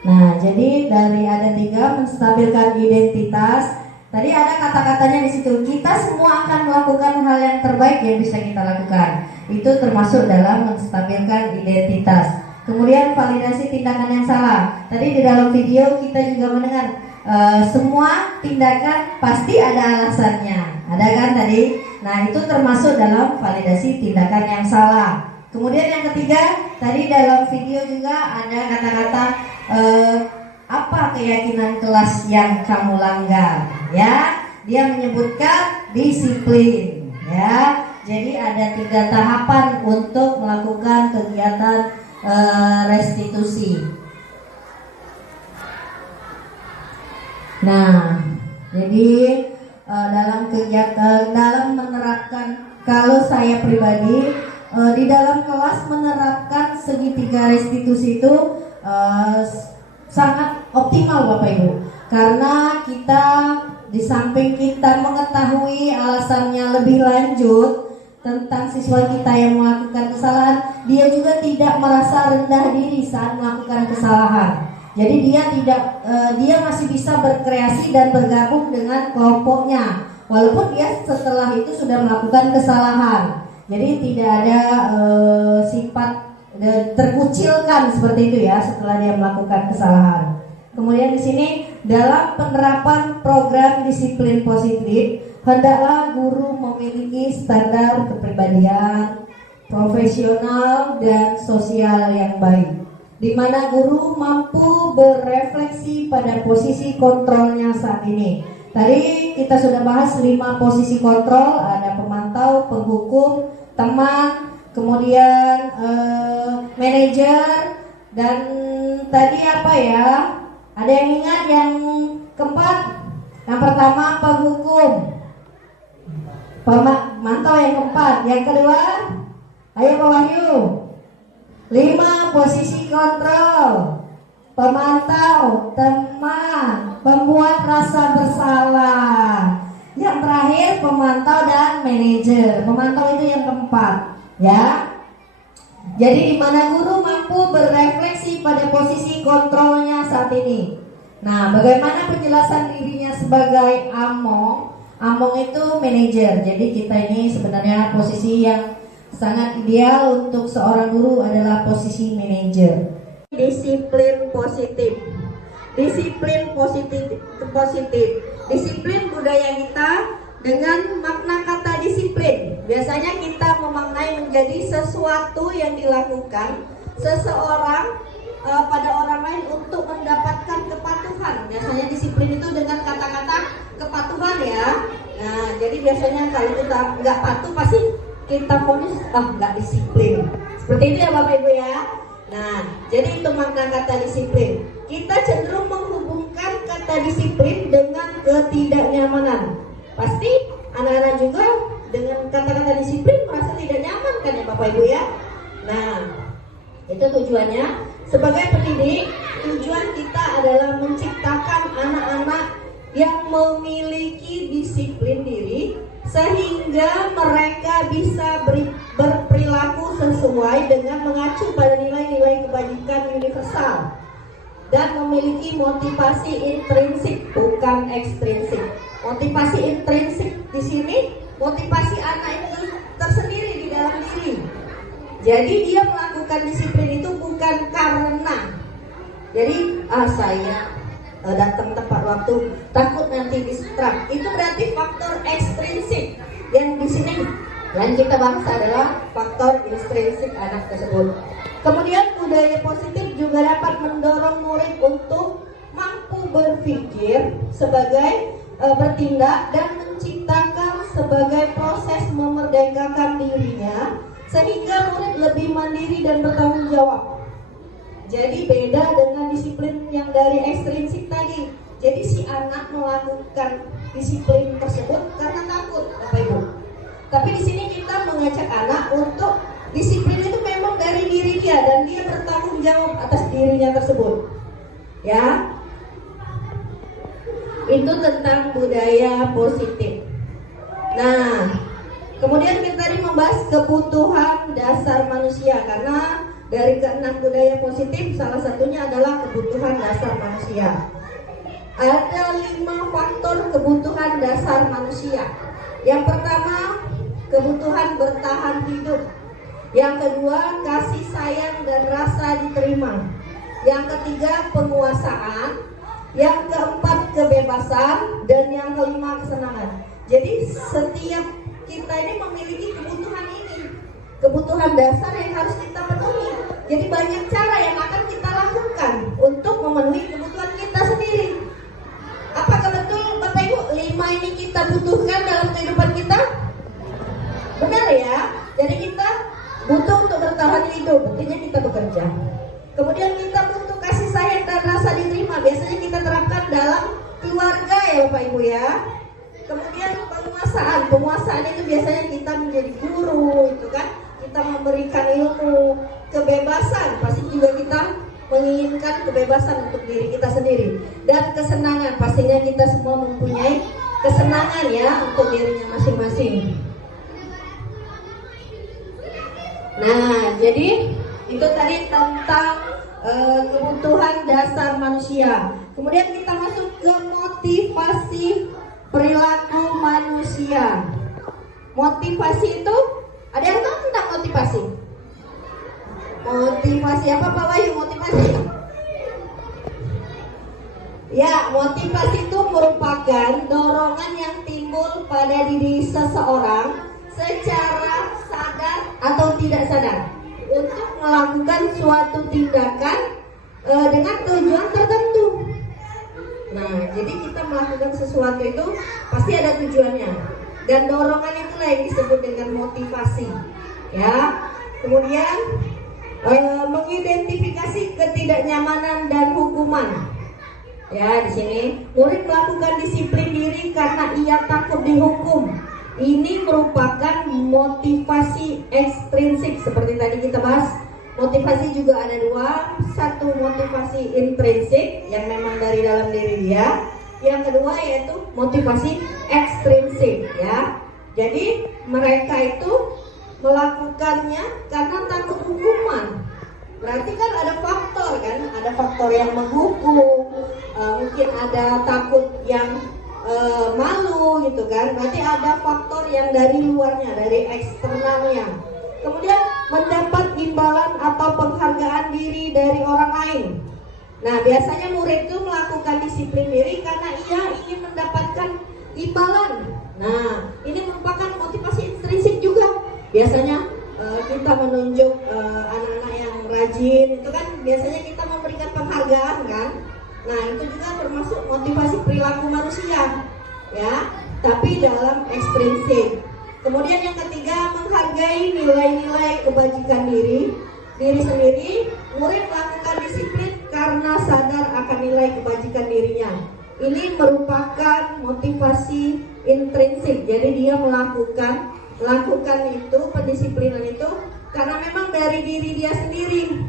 Nah, jadi dari ada 3, menstabilkan identitas. Tadi ada kata-katanya di situ. Kita semua akan melakukan hal yang terbaik yang bisa kita lakukan. Itu termasuk dalam menstabilkan identitas. Kemudian validasi tindakan yang salah. Tadi di dalam video kita juga mendengar semua tindakan pasti ada alasannya. Ada kan tadi? Nah, itu termasuk dalam validasi tindakan yang salah. Kemudian yang ketiga, tadi dalam video juga ada kata-kata apa keyakinan kelas yang kamu langgar, ya? Dia menyebutkan disiplin, ya. Jadi ada 3 tahapan untuk melakukan kegiatan restitusi. Nah, jadi dalam kegiatan, dalam menerapkan, kalau saya pribadi di dalam kelas menerapkan segitiga restitusi itu sangat optimal Bapak Ibu, karena kita di samping kita mengetahui alasannya lebih lanjut tentang siswa kita yang melakukan kesalahan, dia juga tidak merasa rendah diri saat melakukan kesalahan. Jadi dia masih bisa berkreasi dan bergabung dengan kelompoknya walaupun dia setelah itu sudah melakukan kesalahan. Jadi tidak ada sifat terkucilkan seperti itu ya setelah dia melakukan kesalahan. Kemudian di sini dalam penerapan program disiplin positif, hendaklah guru memiliki standar kepribadian, profesional dan sosial yang baik, di mana guru mampu berefleksi pada posisi kontrolnya saat ini. Tadi kita sudah bahas 5 posisi kontrol, ada pemantau, penghukum, teman, kemudian manajer, dan tadi apa ya? Ada yang ingat yang keempat? Yang pertama penghukum, pemantau yang keempat. Yang kedua, ayo Pak Wahyu. 5 posisi kontrol, pemantau, teman, pembuat rasa bersalah. Yang terakhir pemantau dan manajer. Pemantau itu yang keempat, ya. Jadi di mana guru mampu berefleksi pada posisi kontrolnya saat ini. Nah, bagaimana penjelasan dirinya sebagai Among? Among itu manajer. Jadi kita ini sebenarnya posisi yang sangat ideal untuk seorang guru adalah posisi manajer. Disiplin positif. Disiplin positif. Disiplin budaya kita dengan makna kata disiplin. Biasanya kita memaknai menjadi sesuatu yang dilakukan seseorang pada orang lain untuk mendapatkan kepatuhan. Biasanya disiplin itu dengan kata-kata kepatuhan ya. Nah, jadi biasanya kalau kita nggak patuh pasti kita vonis nggak disiplin. Seperti itu ya Bapak Ibu ya. Nah, jadi itu makna kata disiplin. Kita cenderung menghubungkan kata disiplin dengan ketidaknyamanan. Pasti anak-anak juga dengan kata-kata disiplin merasa tidak nyaman kan ya Bapak Ibu ya. Nah, itu tujuannya. Sebagai pendidik, tujuan kita adalah menciptakan anak-anak yang memiliki disiplin diri sehingga mereka bisa berperilaku sesuai dengan mengacu pada nilai-nilai kebajikan universal dan memiliki motivasi intrinsik bukan ekstrinsik. Motivasi intrinsik di sini motivasi anak itu tersendiri di dalam diri. Jadi dia melakukan disiplin itu bukan karena jadi saya datang tepat waktu, takut nanti distract. Itu berarti faktor ekstrinsik. Yang di sini yang kita bahas adalah faktor intrinsik anak tersebut. Kemudian budaya positif juga dapat mendorong murid untuk mampu berpikir sebagai bertindak dan menciptakan sebagai proses memerdekakan dirinya sehingga murid lebih mandiri dan bertanggung jawab. Jadi beda dengan disiplin yang dari ekstrinsik tadi. Jadi si anak melakukan disiplin tersebut karena takut, Bapak Ibu. Tapi di sini kita mengajak anak untuk disiplin itu memang dari diri dia dan dia bertanggung jawab atas dirinya tersebut. Ya. Itu tentang budaya positif. Nah, kemudian kita tadi membahas kebutuhan dasar manusia karena dari keenam budaya positif salah satunya adalah kebutuhan dasar manusia. Ada 5 faktor kebutuhan dasar manusia. Yang pertama, kebutuhan bertahan hidup. Yang kedua, kasih sayang dan rasa diterima. Yang ketiga, penguasaan. Yang keempat, kebebasan. Dan yang kelima, kesenangan. Jadi setiap kita ini memiliki kebutuhan ini, kebutuhan dasar yang harus kita penuhi. Jadi banyak cara yang akan kita lakukan untuk memenuhi kebutuhan kita sendiri. Apakah betul Bapak Ibu 5 ini kita butuhkan dalam kehidupan kita? Benar ya. Jadi kita butuh untuk bertahan hidup, artinya kita bekerja. Kemudian kita butuh kasih sayang dan rasa diterima. Biasanya kita terapkan dalam keluarga ya Bapak Ibu ya. Kemudian penguasaan itu biasanya kita menjadi guru, itu kan kita memberikan ilmu. Kebebasan pasti juga kita menginginkan kebebasan untuk diri kita sendiri. Dan kesenangan pastinya kita semua mempunyai kesenangan ya untuk dirinya masing-masing. Nah, jadi itu tadi tentang kebutuhan dasar manusia. Kemudian kita masuk ke motivasi perilaku manusia. Motivasi itu, ada yang tahu tentang motivasi? Motivasi apa Pak Wahyu? Motivasi? Ya, motivasi itu merupakan dorongan yang timbul pada diri seseorang secara sadar atau tidak sadar untuk melakukan suatu tindakan dengan tujuan tertentu. Nah, jadi kita melakukan sesuatu itu pasti ada tujuannya. Dan dorongan itulah yang disebut dengan motivasi. Ya. Kemudian mengidentifikasi ketidaknyamanan dan hukuman. Ya, di sini murid melakukan disiplin diri karena ia takut dihukum. Ini merupakan motivasi ekstrinsik seperti tadi kita bahas. Motivasi juga ada 2. Satu motivasi intrinsik yang memang dari dalam diri dia. Yang kedua yaitu motivasi ekstrinsik ya. Jadi mereka itu melakukannya karena takut hukuman. Berarti kan ada faktor kan, ada faktor yang menghukum, mungkin ada takut yang malu gitu kan. Berarti ada faktor yang dari luarnya, dari eksternalnya. Kemudian mendapat imbalan atau penghargaan diri dari orang lain. Nah, biasanya murid itu melakukan disiplin diri karena ia ingin mendapatkan imbalan. Nah, ini merupakan motivasi intrinsik juga. Biasanya kita menunjuk anak-anak yang rajin, itu kan biasanya kita memberikan penghargaan kan. Nah, itu juga termasuk motivasi perilaku manusia ya, tapi dalam ekstrinsik. Kemudian yang ketiga, menghargai nilai-nilai kebajikan diri sendiri. Murid melakukan disiplin karena sadar akan nilai kebajikan dirinya. Ini merupakan motivasi intrinsik. Jadi dia melakukan itu, pendisiplinan itu karena memang dari diri dia sendiri.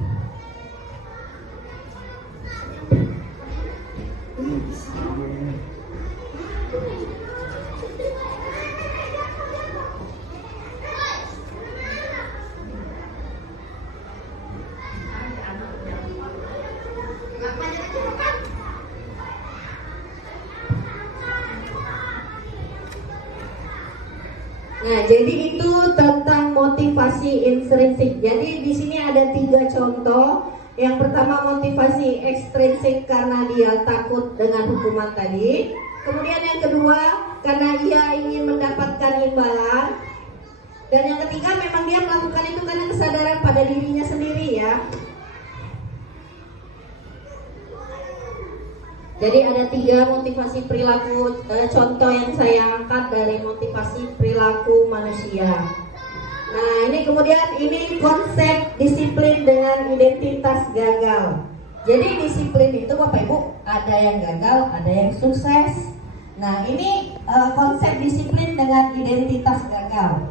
Nah, jadi itu tentang motivasi intrinsik. Jadi di sini ada 3 contoh. Yang pertama motivasi ekstrinsik karena dia takut dengan hukuman tadi. Kemudian yang kedua karena ia ingin mendapatkan imbalan. Dan yang ketiga memang dia melakukan itu karena kesadaran pada dirinya sendiri ya. Jadi ada 3 motivasi perilaku, contoh yang saya angkat dari motivasi perilaku manusia. Nah, ini kemudian ini konsep disiplin dengan identitas gagal. Jadi disiplin itu Bapak Ibu ada yang gagal, ada yang sukses. Nah, ini konsep disiplin dengan identitas gagal.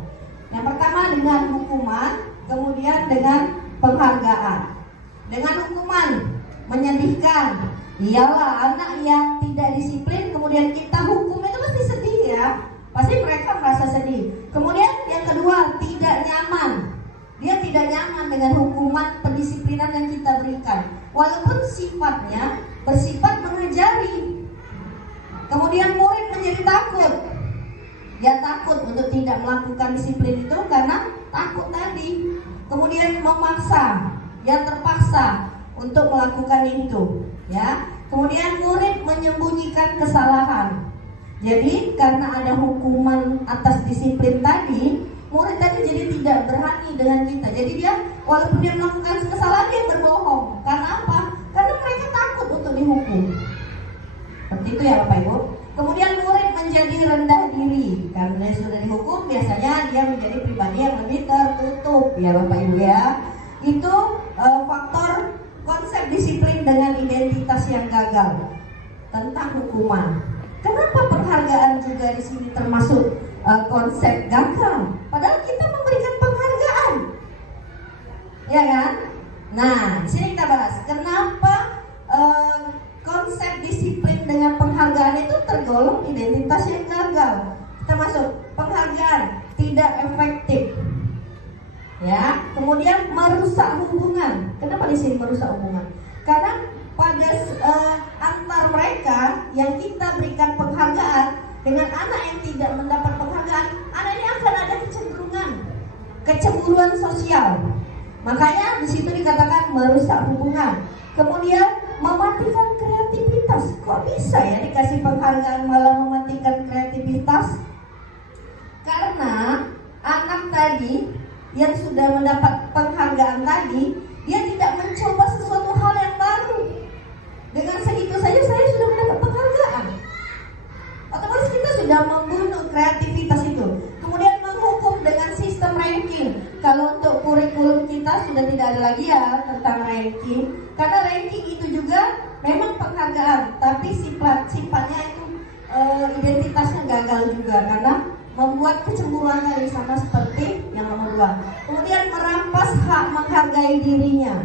Yang pertama dengan hukuman, kemudian dengan penghargaan. Dengan hukuman menyedihkan. Iyalah anak yang tidak disiplin kemudian kita hukum itu pasti sedih ya. Pasti mereka merasa sedih. Kemudian yang kedua tidak nyaman. Dia tidak nyaman dengan hukuman pendisiplinan yang kita berikan. Walaupun sifatnya bersifat mengajari. Kemudian murid menjadi takut. Dia takut untuk tidak melakukan disiplin itu karena takut tadi. Kemudian memaksa. Dia terpaksa untuk melakukan itu. Ya. Kemudian murid menyembunyikan kesalahan. Jadi karena ada hukuman atas disiplin tadi, murid tadi jadi tidak berani dengan kita. Jadi dia walaupun dia melakukan kesalahan dia berbohong. Karena apa? Karena mereka takut untuk dihukum. Seperti itu ya Bapak Ibu. Kemudian murid menjadi rendah diri. Karena dia sudah dihukum, biasanya dia menjadi pribadi yang lebih tertutup ya Bapak Ibu ya. Itu faktor konsep disiplin dengan identitas yang gagal tentang hukuman. Kenapa penghargaan juga di sini termasuk konsep gagal? Padahal kita memberikan penghargaan, ya kan? Nah, di sini kita bahas kenapa konsep disiplin dengan penghargaan itu tergolong identitas yang gagal. Kita masuk penghargaan tidak efektif, ya. Kemudian merusak hubungan. Kenapa di sini merusak hubungan? Karena pada antar mereka yang kita berikan penghargaan dengan anak yang tidak mendapat penghargaan, anak ini akan ada kecemburuan sosial. Makanya di situ dikatakan merusak hubungan. Kemudian mematikan kreativitas. Kok bisa ya dikasih penghargaan malah mematikan kreativitas? Karena anak tadi yang sudah mendapat penghargaan tadi, dia tidak mencoba sesuatu hal yang baru. Dengan segitu saja saya sudah mendapat penghargaan. Otomatis kita sudah membunuh kreativitas itu. Kemudian menghukum dengan sistem ranking. Kalau untuk kurikulum kita sudah tidak ada lagi ya tentang ranking. Karena ranking itu juga memang penghargaan, tapi sifatnya itu identitasnya gagal juga karena membuat kecemburuan tadi sama seperti yang nomor 2. Kemudian merampas hak menghargai dirinya.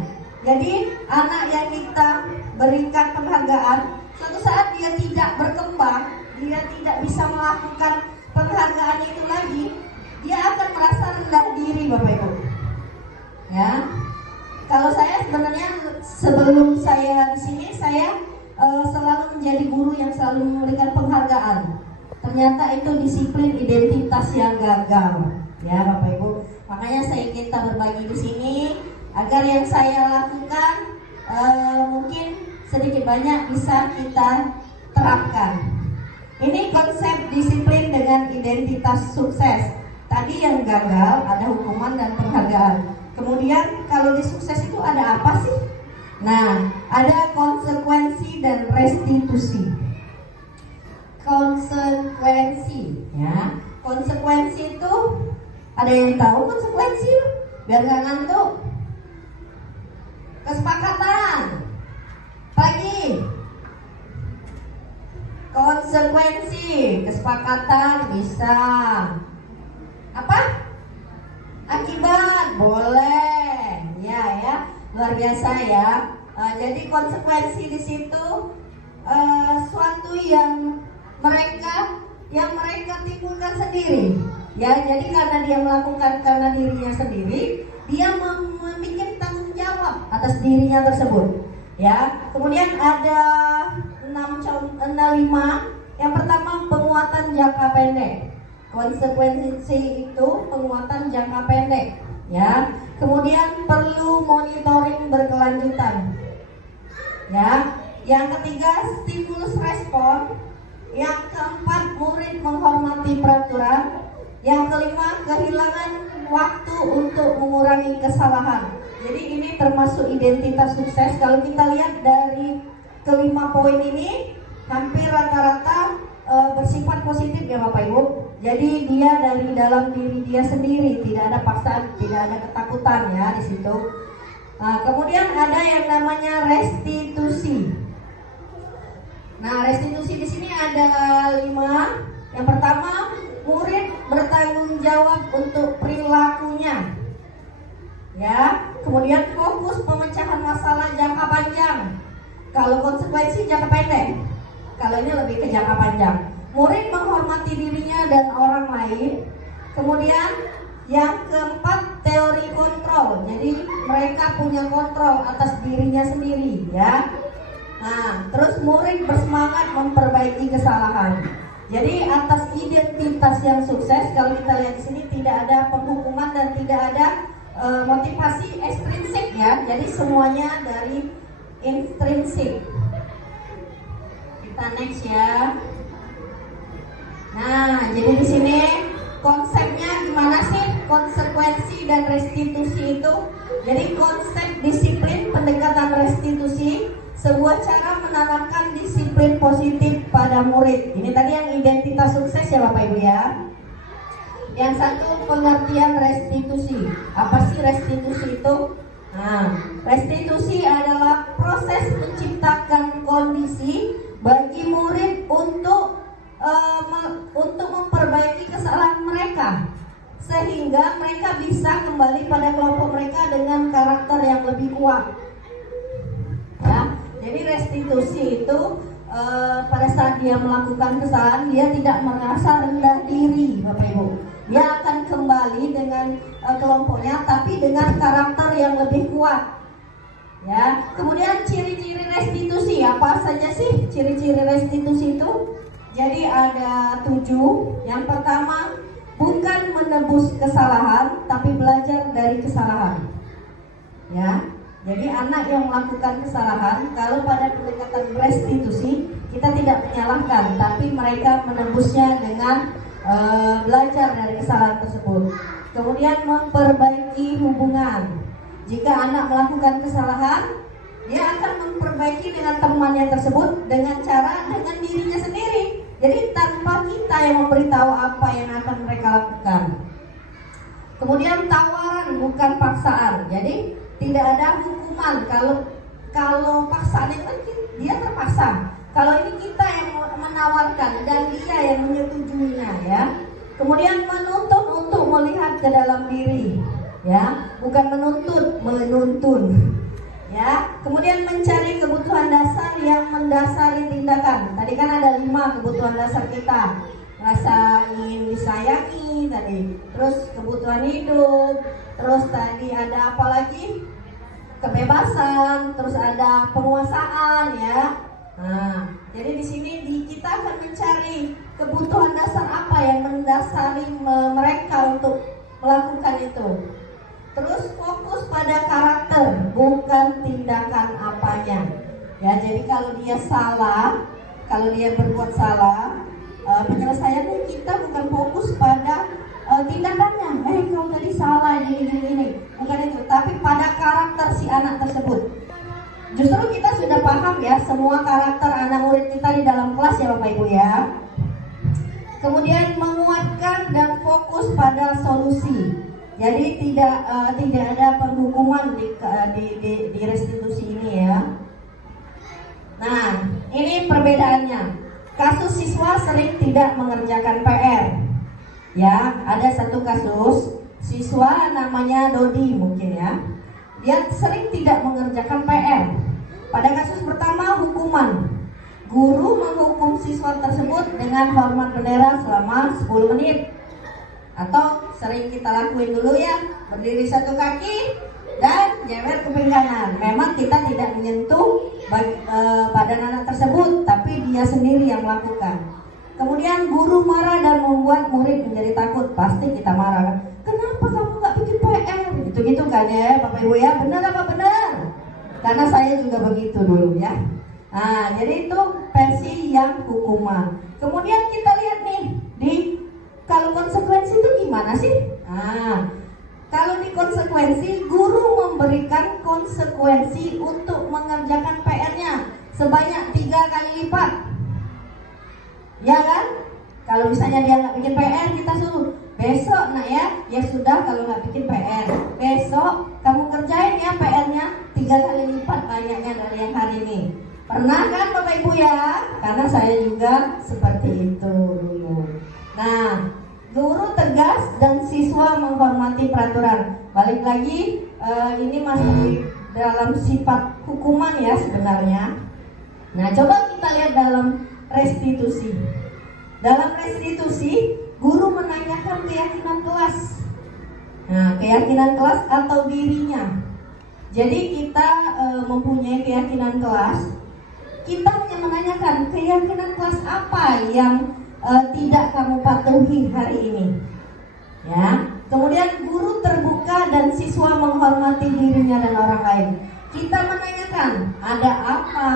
Jadi anak yang kita berikan penghargaan, suatu saat dia tidak berkembang, dia tidak bisa melakukan penghargaan itu lagi, dia akan merasa rendah diri Bapak Ibu. Ya, kalau saya sebenarnya sebelum saya di sini saya selalu menjadi guru yang selalu memberikan penghargaan. Ternyata itu disiplin identitas yang gagal, ya Bapak Ibu. Makanya saya ingin kita berbagi di sini agar yang saya lakukan mungkin sedikit banyak bisa kita terapkan. Ini konsep disiplin dengan identitas sukses. Tadi yang gagal ada hukuman dan penghargaan. Kemudian kalau di sukses itu ada apa sih? Nah, ada konsekuensi dan restitusi. Konsekuensi, ya. Konsekuensi itu ada yang tahu konsekuensi? Biar nggak ngantuk. Kesepakatan. Pagi. Konsekuensi, kesepakatan bisa. Apa? Akibat, boleh. Ya, luar biasa ya. Jadi konsekuensi di situ suatu yang mereka timbulkan sendiri. Ya, jadi karena dia melakukan karena dirinya sendiri, dia membuat tanggung jawab atas dirinya tersebut. Ya, kemudian ada 5. Yang pertama penguatan jangka pendek. Konsekuensi itu penguatan jangka pendek. Ya, kemudian perlu monitoring berkelanjutan. Ya, yang ketiga stimulus respon. Yang keempat murid menghormati peraturan. Yang kelima kehilangan waktu untuk mengurangi kesalahan. Jadi ini termasuk identitas sukses. Kalau kita lihat dari kelima poin ini, hampir rata-rata bersifat positif ya Bapak Ibu. Jadi dia dari dalam diri dia sendiri, tidak ada paksaan, tidak ada ketakutan ya di situ. Nah, kemudian ada yang namanya restitusi. Nah, restitusi di sini ada 5. Yang pertama, murid bertanggung jawab untuk perilakunya. Ya, kemudian fokus pemecahan masalah jangka panjang. Kalau konsekuensi jangka pendek. Kalau ini lebih ke jangka panjang. Murid menghormati dirinya dan orang lain. Kemudian yang keempat, teori kontrol. Jadi mereka punya kontrol atas dirinya sendiri ya. Nah, terus murid bersemangat memperbaiki kesalahan. Jadi atas identitas yang sukses, kalau kita lihat di sini tidak ada penghukuman dan tidak ada motivasi ekstrinsik ya. Jadi semuanya dari intrinsik. Kita next ya. Nah, jadi di sini konsepnya gimana sih konsekuensi dan restitusi itu? Jadi konsep disiplin pendekatan restitusi, sebuah cara menanamkan disiplin positif pada murid. Ini tadi yang identitas sukses ya Bapak Ibu ya. Yang satu, pengertian restitusi. Apa sih restitusi itu? Nah, restitusi adalah proses menciptakan kondisi bagi murid untuk memperbaiki kesalahan mereka, sehingga mereka bisa kembali pada kelompok mereka dengan karakter yang lebih kuat. Ya, jadi restitusi itu pada saat dia melakukan kesalahan, dia tidak merasa rendah diri, Bapak Ibu. Dia akan kembali dengan kelompoknya, tapi dengan karakter yang lebih kuat. Ya, kemudian ciri-ciri restitusi apa saja sih ciri-ciri restitusi itu? Jadi ada 7. Yang pertama, bukan menebus kesalahan, tapi belajar dari kesalahan. Ya, jadi anak yang melakukan kesalahan, kalau pada pendekatan restitusi, kita tidak menyalahkan, tapi mereka menebusnya dengan belajar dari kesalahan tersebut. Kemudian memperbaiki hubungan. Jika anak melakukan kesalahan, dia akan memperbaiki dengan temannya tersebut dengan cara dengan dirinya sendiri. Jadi tanpa kita yang memberitahu apa yang akan mereka lakukan. Kemudian tawaran bukan paksaan. Jadi tidak ada hukuman. Kalau paksaan itu kan dia terpaksa. Kalau ini kita yang menawarkan dan dia yang menyetujuinya ya. Kemudian menuntut untuk melihat ke dalam diri ya, bukan menuntun. Ya, kemudian mencari kebutuhan dasar yang mendasari tindakan. Tadi kan ada 5 kebutuhan dasar kita. Rasa ingin disayangi tadi, terus kebutuhan hidup, terus tadi ada apa lagi? Kebebasan, terus ada penguasaan ya. Nah, jadi di sini kita akan mencari kebutuhan dasar apa yang mendasari mereka untuk melakukan itu. Terus fokus pada karakter, bukan tindakan apanya. Ya, jadi kalau dia salah, kalau dia berbuat salah, penyelesaiannya kita bukan fokus pada tindakannya. Kau tadi salah ini, bukan itu, tapi pada karakter si anak tersebut. Justru kita sudah paham ya semua karakter anak murid kita di dalam kelas ya Bapak Ibu ya. Kemudian menguatkan dan fokus pada solusi. Jadi tidak ada penghukuman di restitusi ini ya. Nah, ini perbedaannya. Kasus siswa sering tidak mengerjakan PR. Ya, ada satu kasus siswa namanya Dodi mungkin ya. Dia sering tidak mengerjakan PR. Pada kasus pertama hukuman. Guru menghukum siswa tersebut dengan hormat bendera selama 10 menit. Atau sering kita lakuin dulu ya, berdiri satu kaki dan jewer kuping kanan. Memang kita tidak menyentuh badan anak tersebut, tapi dia sendiri yang melakukan. Kemudian guru marah dan membuat murid menjadi takut. Pasti kita marah. Kenapa kamu nggak bikin PR? Gitu-gitu kan ya Bapak Ibu ya. Benar apa benar? Karena saya juga begitu dulu ya. Nah, jadi itu versi yang hukuman. Kemudian kita lihat nih kalau konsekuensi itu gimana sih? Nah, kalau di konsekuensi, guru memberikan konsekuensi untuk mengerjakan PR-nya sebanyak 3 kali lipat. Ya kan? Kalau misalnya dia nggak bikin PR, kita suruh besok nak ya, ya sudah kalau nggak bikin PR, besok kamu kerjain ya PR-nya 3 kali lipat banyaknya dari yang hari ini. Pernah kan Bapak Ibu ya? Karena saya juga seperti itu dulu. Nah, guru tegas dan siswa menghormati peraturan. Balik lagi, ini masih dalam sifat hukuman ya sebenarnya. Nah, coba kita lihat dalam restitusi. Dalam restitusi, guru menanyakan keyakinan kelas. Nah, keyakinan kelas atau dirinya. Jadi kita mempunyai keyakinan kelas. Kita hanya menanyakan keyakinan kelas apa yang tidak kamu patuhi hari ini. Ya. Kemudian guru terbuka dan siswa menghormati dirinya dan orang lain. Kita menanyakan ada apa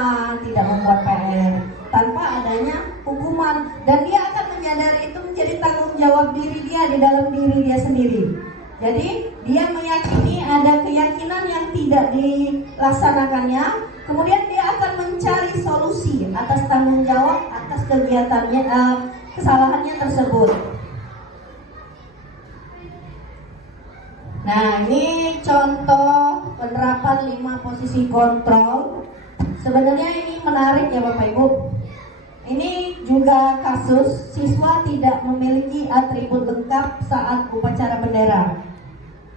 tidak membuat PR tanpa adanya hukuman, dan dia akan menyadari itu menjadi tanggung jawab diri dia di dalam diri dia sendiri. Jadi dia meyakini ada keyakinan yang tidak dilaksanakannya, kemudian dia akan mencari solusi atas tanggung jawab atas kegiatannya, kesalahannya tersebut. Nah, ini contoh penerapan 5 posisi kontrol. Sebenarnya ini menarik ya Bapak Ibu. Ini juga kasus siswa tidak memiliki atribut lengkap saat upacara bendera.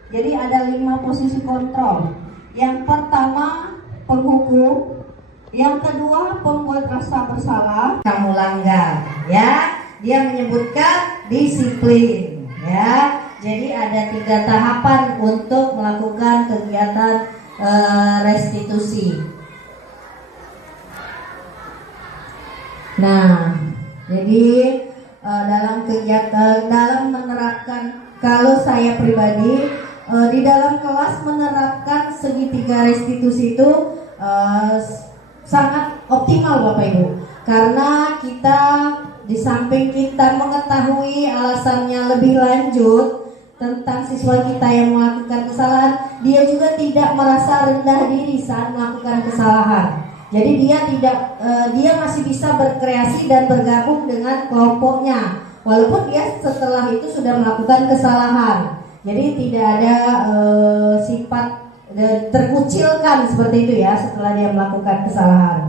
Jadi ada 5 posisi kontrol. Yang pertama penghukum, yang kedua pembuat rasa bersalah, kamu langgar, ya. Dia menyebutkan disiplin, ya. Jadi ada 3 tahapan untuk melakukan kegiatan restitusi. Nah, jadi dalam kegiatan, dalam menerapkan, kalau saya pribadi di dalam kelas menerapkan segitiga restitusi itu sangat optimal Bapak Ibu, karena kita di samping kita mengetahui alasannya lebih lanjut tentang siswa kita yang melakukan kesalahan, dia juga tidak merasa rendah diri saat melakukan kesalahan. Jadi dia masih bisa berkreasi dan bergabung dengan kelompoknya, walaupun dia setelah itu sudah melakukan kesalahan. Jadi tidak ada sifat terkucilkan seperti itu ya setelah dia melakukan kesalahan.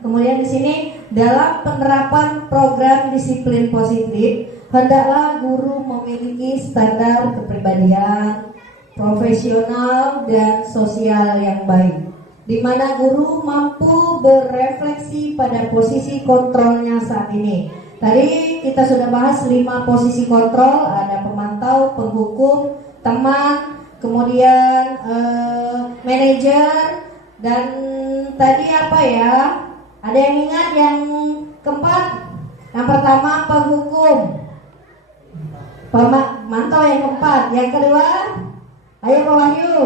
Kemudian di sini dalam penerapan program disiplin positif, hendaklah guru memiliki standar kepribadian, profesional dan sosial yang baik, di mana guru mampu berefleksi pada posisi kontrolnya saat ini. Tadi kita sudah bahas 5 posisi kontrol, ada pemantau, penghukum, teman, kemudian manajer, dan tadi apa ya? Ada yang ingat yang keempat? Yang pertama penghukum, pemantau yang keempat. Yang kedua, ayo Pak Wahyu.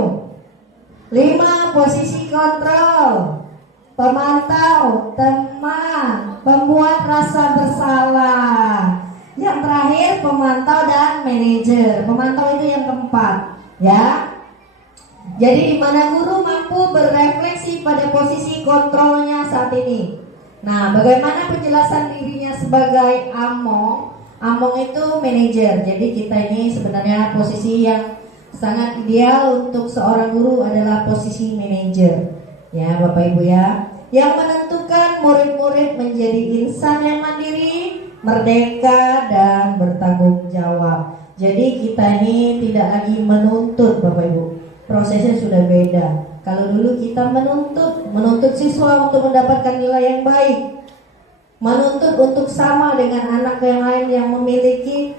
5 posisi kontrol, pemantau, teman, pembuat rasa bersalah. Yang terakhir pemantau dan manajer. Pemantau itu yang keempat, ya. Jadi di mana guru mampu berefleksi pada posisi kontrolnya saat ini. Nah, bagaimana penjelasan dirinya sebagai Among? Among itu manajer. Jadi kita ini sebenarnya posisi yang sangat ideal untuk seorang guru adalah posisi manajer. Ya, Bapak Ibu ya. Yang menentukan murid-murid menjadi insan yang mandiri, merdeka dan bertanggung jawab. Jadi kita ini tidak lagi menuntut Bapak Ibu. Prosesnya sudah beda. Kalau dulu kita menuntut siswa untuk mendapatkan nilai yang baik, menuntut untuk sama dengan anak yang lain yang memiliki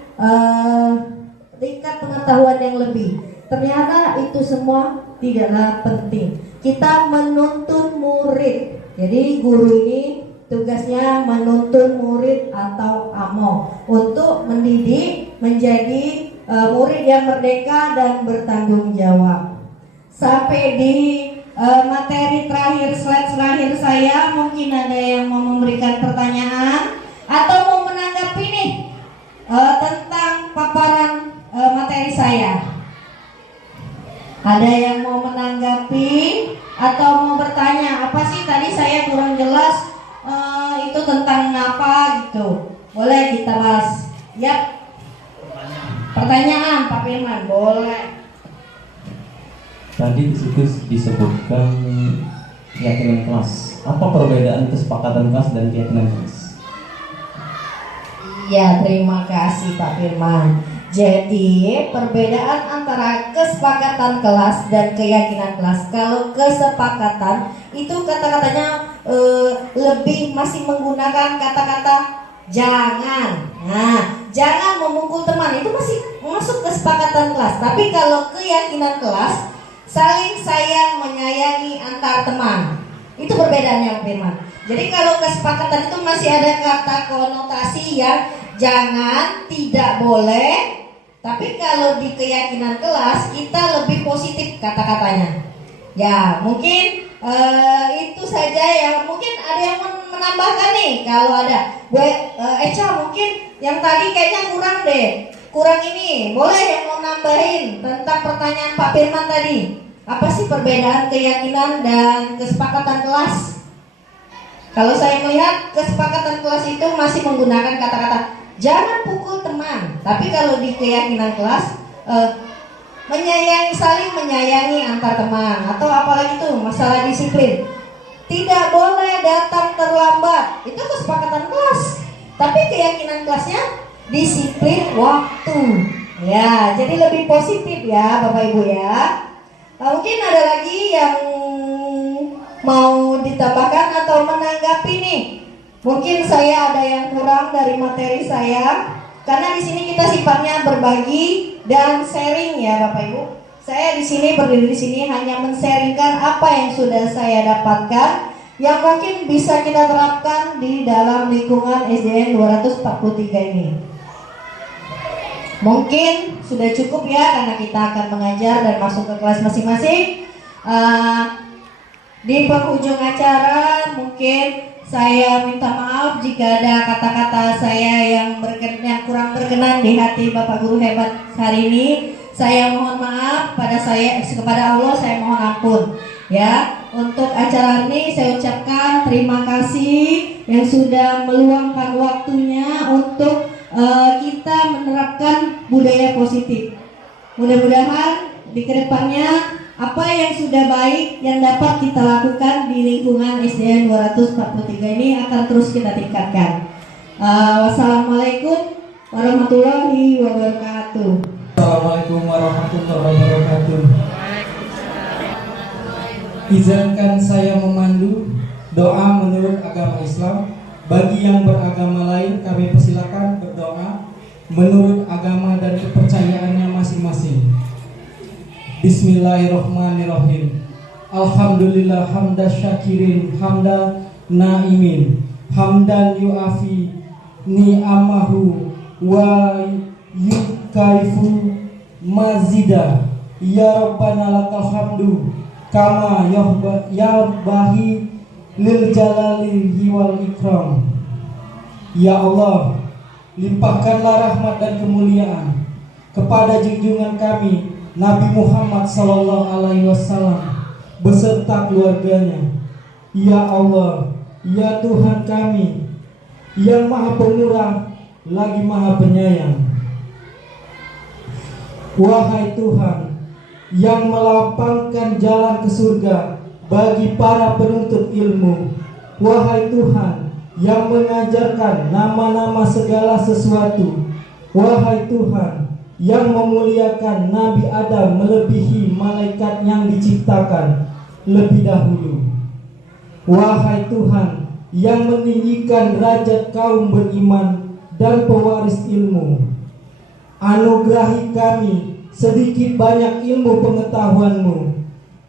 tingkat pengetahuan yang lebih. Ternyata itu semua tidaklah penting. Kita menuntun murid. Jadi guru ini tugasnya menuntun murid atau among untuk mendidik menjadi murid yang merdeka dan bertanggung jawab. Sampai di materi terakhir, slide terakhir saya, mungkin ada yang mau memberikan pertanyaan atau mau menanggapi nih tentang paparan materi saya. Ada yang mau menanggapi atau mau bertanya, apa sih tadi saya kurang jelas itu tentang apa gitu. Boleh kita bahas. Ya. Pertanyaan Pak Firman, boleh. Tadi di situ disebutkan keyakinan kelas. Apa perbedaan kesepakatan kelas dan keyakinan kelas? Iya, terima kasih Pak Firman. Jadi perbedaan antara kesepakatan kelas dan keyakinan kelas. Kalau kesepakatan itu kata-katanya lebih masih menggunakan kata-kata jangan. Nah, jangan memukul teman itu masih masuk kesepakatan kelas. Tapi kalau keyakinan kelas, saling sayang menyayangi antar teman. Itu perbedaannya Pak Firman. Jadi kalau kesepakatan itu masih ada kata konotasi yang jangan, tidak boleh. Tapi kalau di keyakinan kelas kita lebih positif kata-katanya. Ya mungkin itu saja ya. Mungkin ada yang menambahkan nih. Kalau ada Echa mungkin yang tadi kayaknya kurang deh. Kurang ini. Boleh yang mau nambahin tentang pertanyaan Pak Firman tadi. Apa sih perbedaan keyakinan dan kesepakatan kelas? Kalau saya melihat kesepakatan kelas itu masih menggunakan kata-kata jangan pukul teman. Tapi kalau di keyakinan kelas menyayangi, saling menyayangi antar teman. Atau apalagi itu masalah disiplin. Tidak boleh datang terlambat. Itu kesepakatan kelas. Tapi keyakinan kelasnya disiplin waktu. Ya, jadi lebih positif ya Bapak Ibu ya. Mungkin ada lagi yang mau ditambahkan atau menanggapi nih. Mungkin saya ada yang kurang dari materi saya, karena di sini kita sifatnya berbagi dan sharing ya Bapak Ibu. Saya di sini berdiri di sini hanya men-sharingkan apa yang sudah saya dapatkan, yang mungkin bisa kita terapkan di dalam lingkungan SDN 243 ini. Mungkin sudah cukup ya, karena kita akan mengajar dan masuk ke kelas masing-masing. Di penghujung acara mungkin saya minta maaf jika ada kata-kata saya yang kurang berkenan di hati Bapak Guru hebat hari ini. Saya mohon maaf kepada Allah, saya mohon ampun. Ya, untuk acara ini saya ucapkan terima kasih yang sudah meluangkan waktunya untuk kita menerapkan budaya positif. Mudah-mudahan di kedepannya apa yang sudah baik yang dapat kita lakukan di lingkungan SDN 243 ini akan terus kita tingkatkan. Wassalamualaikum warahmatullahi wabarakatuh. Assalamualaikum warahmatullahi wabarakatuh. Izinkan saya memandu doa menurut agama Islam. Bagi yang beragama lain kami persilakan berdoa menurut agama dan kepercayaannya masing-masing. Bismillahirrahmanirrahim. Alhamdulillah hamda syakirin hamda naimin hamdan yu'afi ni'amahu wa yukaifu mazida. Ya Rabbana lakal hamdu kama yahbahi lil jalalihi wal ikram. Ya Allah, limpahkanlah rahmat dan kemuliaan kepada junjungan kami Nabi Muhammad sallallahu alaihi wasallam beserta keluarganya. Ya Allah, ya Tuhan kami yang Maha Pemurah lagi Maha Penyayang. Wahai Tuhan yang melapangkan jalan ke surga bagi para penuntut ilmu. Wahai Tuhan yang mengajarkan nama-nama segala sesuatu. Wahai Tuhan yang memuliakan Nabi Adam melebihi malaikat yang diciptakan lebih dahulu. Wahai Tuhan yang meninggikan derajat kaum beriman dan pewaris ilmu, anugerahi kami sedikit banyak ilmu pengetahuan-Mu,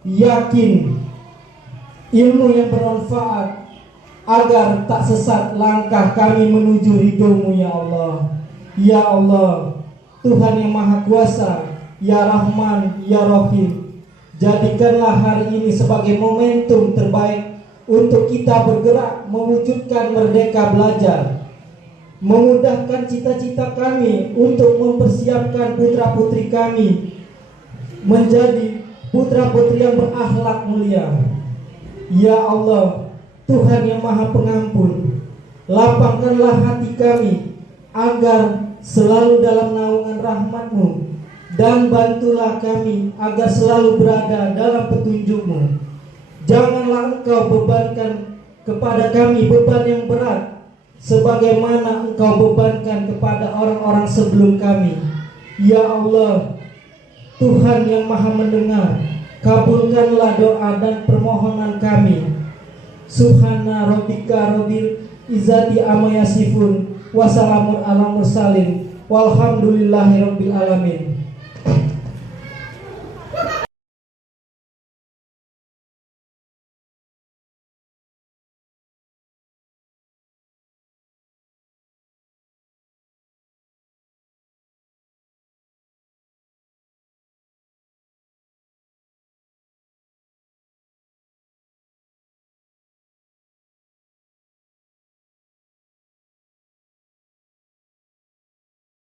yakin ilmu yang bermanfaat agar tak sesat langkah kami menuju ridho-Mu ya Allah. Ya Allah, Tuhan yang Maha Kuasa, Ya Rahman, Ya Rahim, jadikanlah hari ini sebagai momentum terbaik untuk kita bergerak mewujudkan merdeka belajar, memudahkan cita-cita kami untuk mempersiapkan putra-putri kami menjadi putra-putri yang berakhlak mulia. Ya Allah, Tuhan yang Maha Pengampun, lapangkanlah hati kami agar selalu dalam naungan rahmat-Mu, dan bantulah kami agar selalu berada dalam petunjuk-Mu. Janganlah Engkau bebankan kepada kami beban yang berat, sebagaimana Engkau bebankan kepada orang-orang sebelum kami. Ya Allah, Tuhan yang maha mendengar, kabulkanlah doa dan permohonan kami. Subhana rabbika rabbil izzati amma yasifun, wassalamun ala mursalin, walhamdulillahi rabbil alamin.